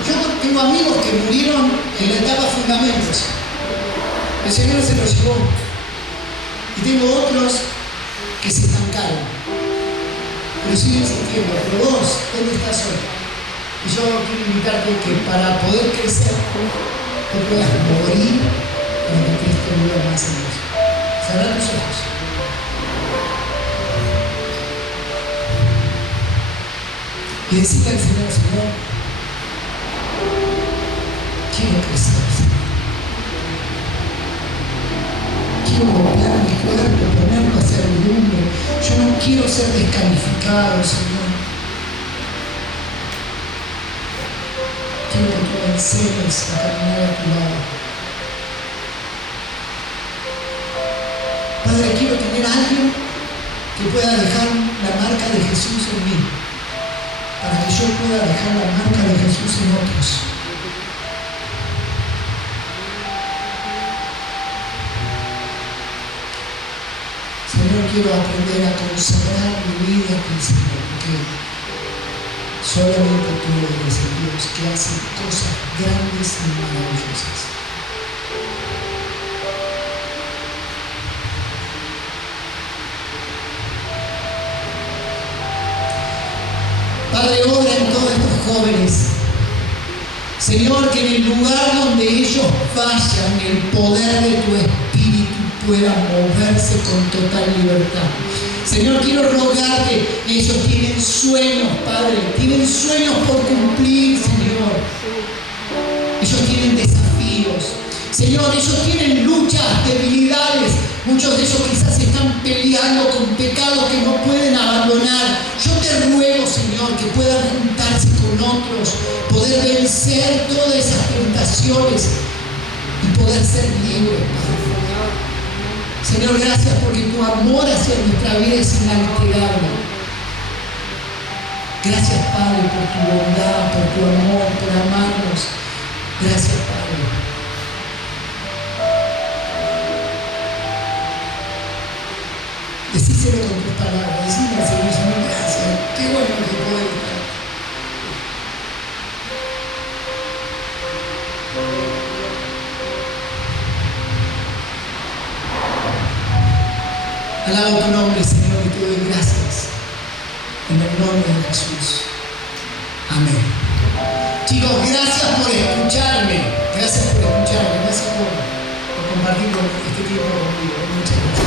Yo tengo amigos que murieron en la etapa fundamentos. El Señor se los llevó. Y tengo otros que se estancaron, pero siguen sintiendo. Pero vos, ¿dónde estás hoy? Y yo quiero invitarte que para poder crecer, tú puedas morir para que Cristo viva más en vos. Cerrá tus ojos. Y decirle al Señor, Señor, quiero crecer, Señor. Quiero golpear mi cuerpo, ponerlo a servidumbre. Yo no quiero ser descalificado, Señor. Quiero que tú me enseñes a caminar a tu lado. Padre, quiero tener a alguien que pueda dejar la marca de Jesús en mí, para que yo pueda dejar la marca de Jesús en otros. Señor, quiero aprender a consagrar mi vida a ti, Señor, porque solamente tú eres el Dios que hace cosas grandes y maravillosas. Padre, obra en todos estos jóvenes. Señor, que en el lugar donde ellos vayan, el poder de tu Espíritu pueda moverse con total libertad. Señor, quiero rogarte, ellos tienen sueños, Padre, tienen sueños por cumplir, Señor. Ellos tienen desafíos. Señor, ellos tienen luchas, debilidades. Muchos de ellos quizás están peleando con pecados que no pueden abandonar. Yo te ruego, Señor, que puedan juntarse con otros, poder vencer todas esas tentaciones y poder ser libres, Padre. Señor, gracias porque tu amor hacia nuestra vida es inalterable. Gracias, Padre, por tu bondad, por tu amor, por amarnos. Gracias, Padre. Decíselo con tus palabras, decíselo al Señor, Señor, gracias. Qué bueno que puedo estar. Alabo tu nombre, Señor, y te doy gracias. En el nombre de Jesús. Amén. Chicos, gracias por escucharme. Gracias por escucharme. Gracias por compartir este tiempo conmigo. Muchas gracias.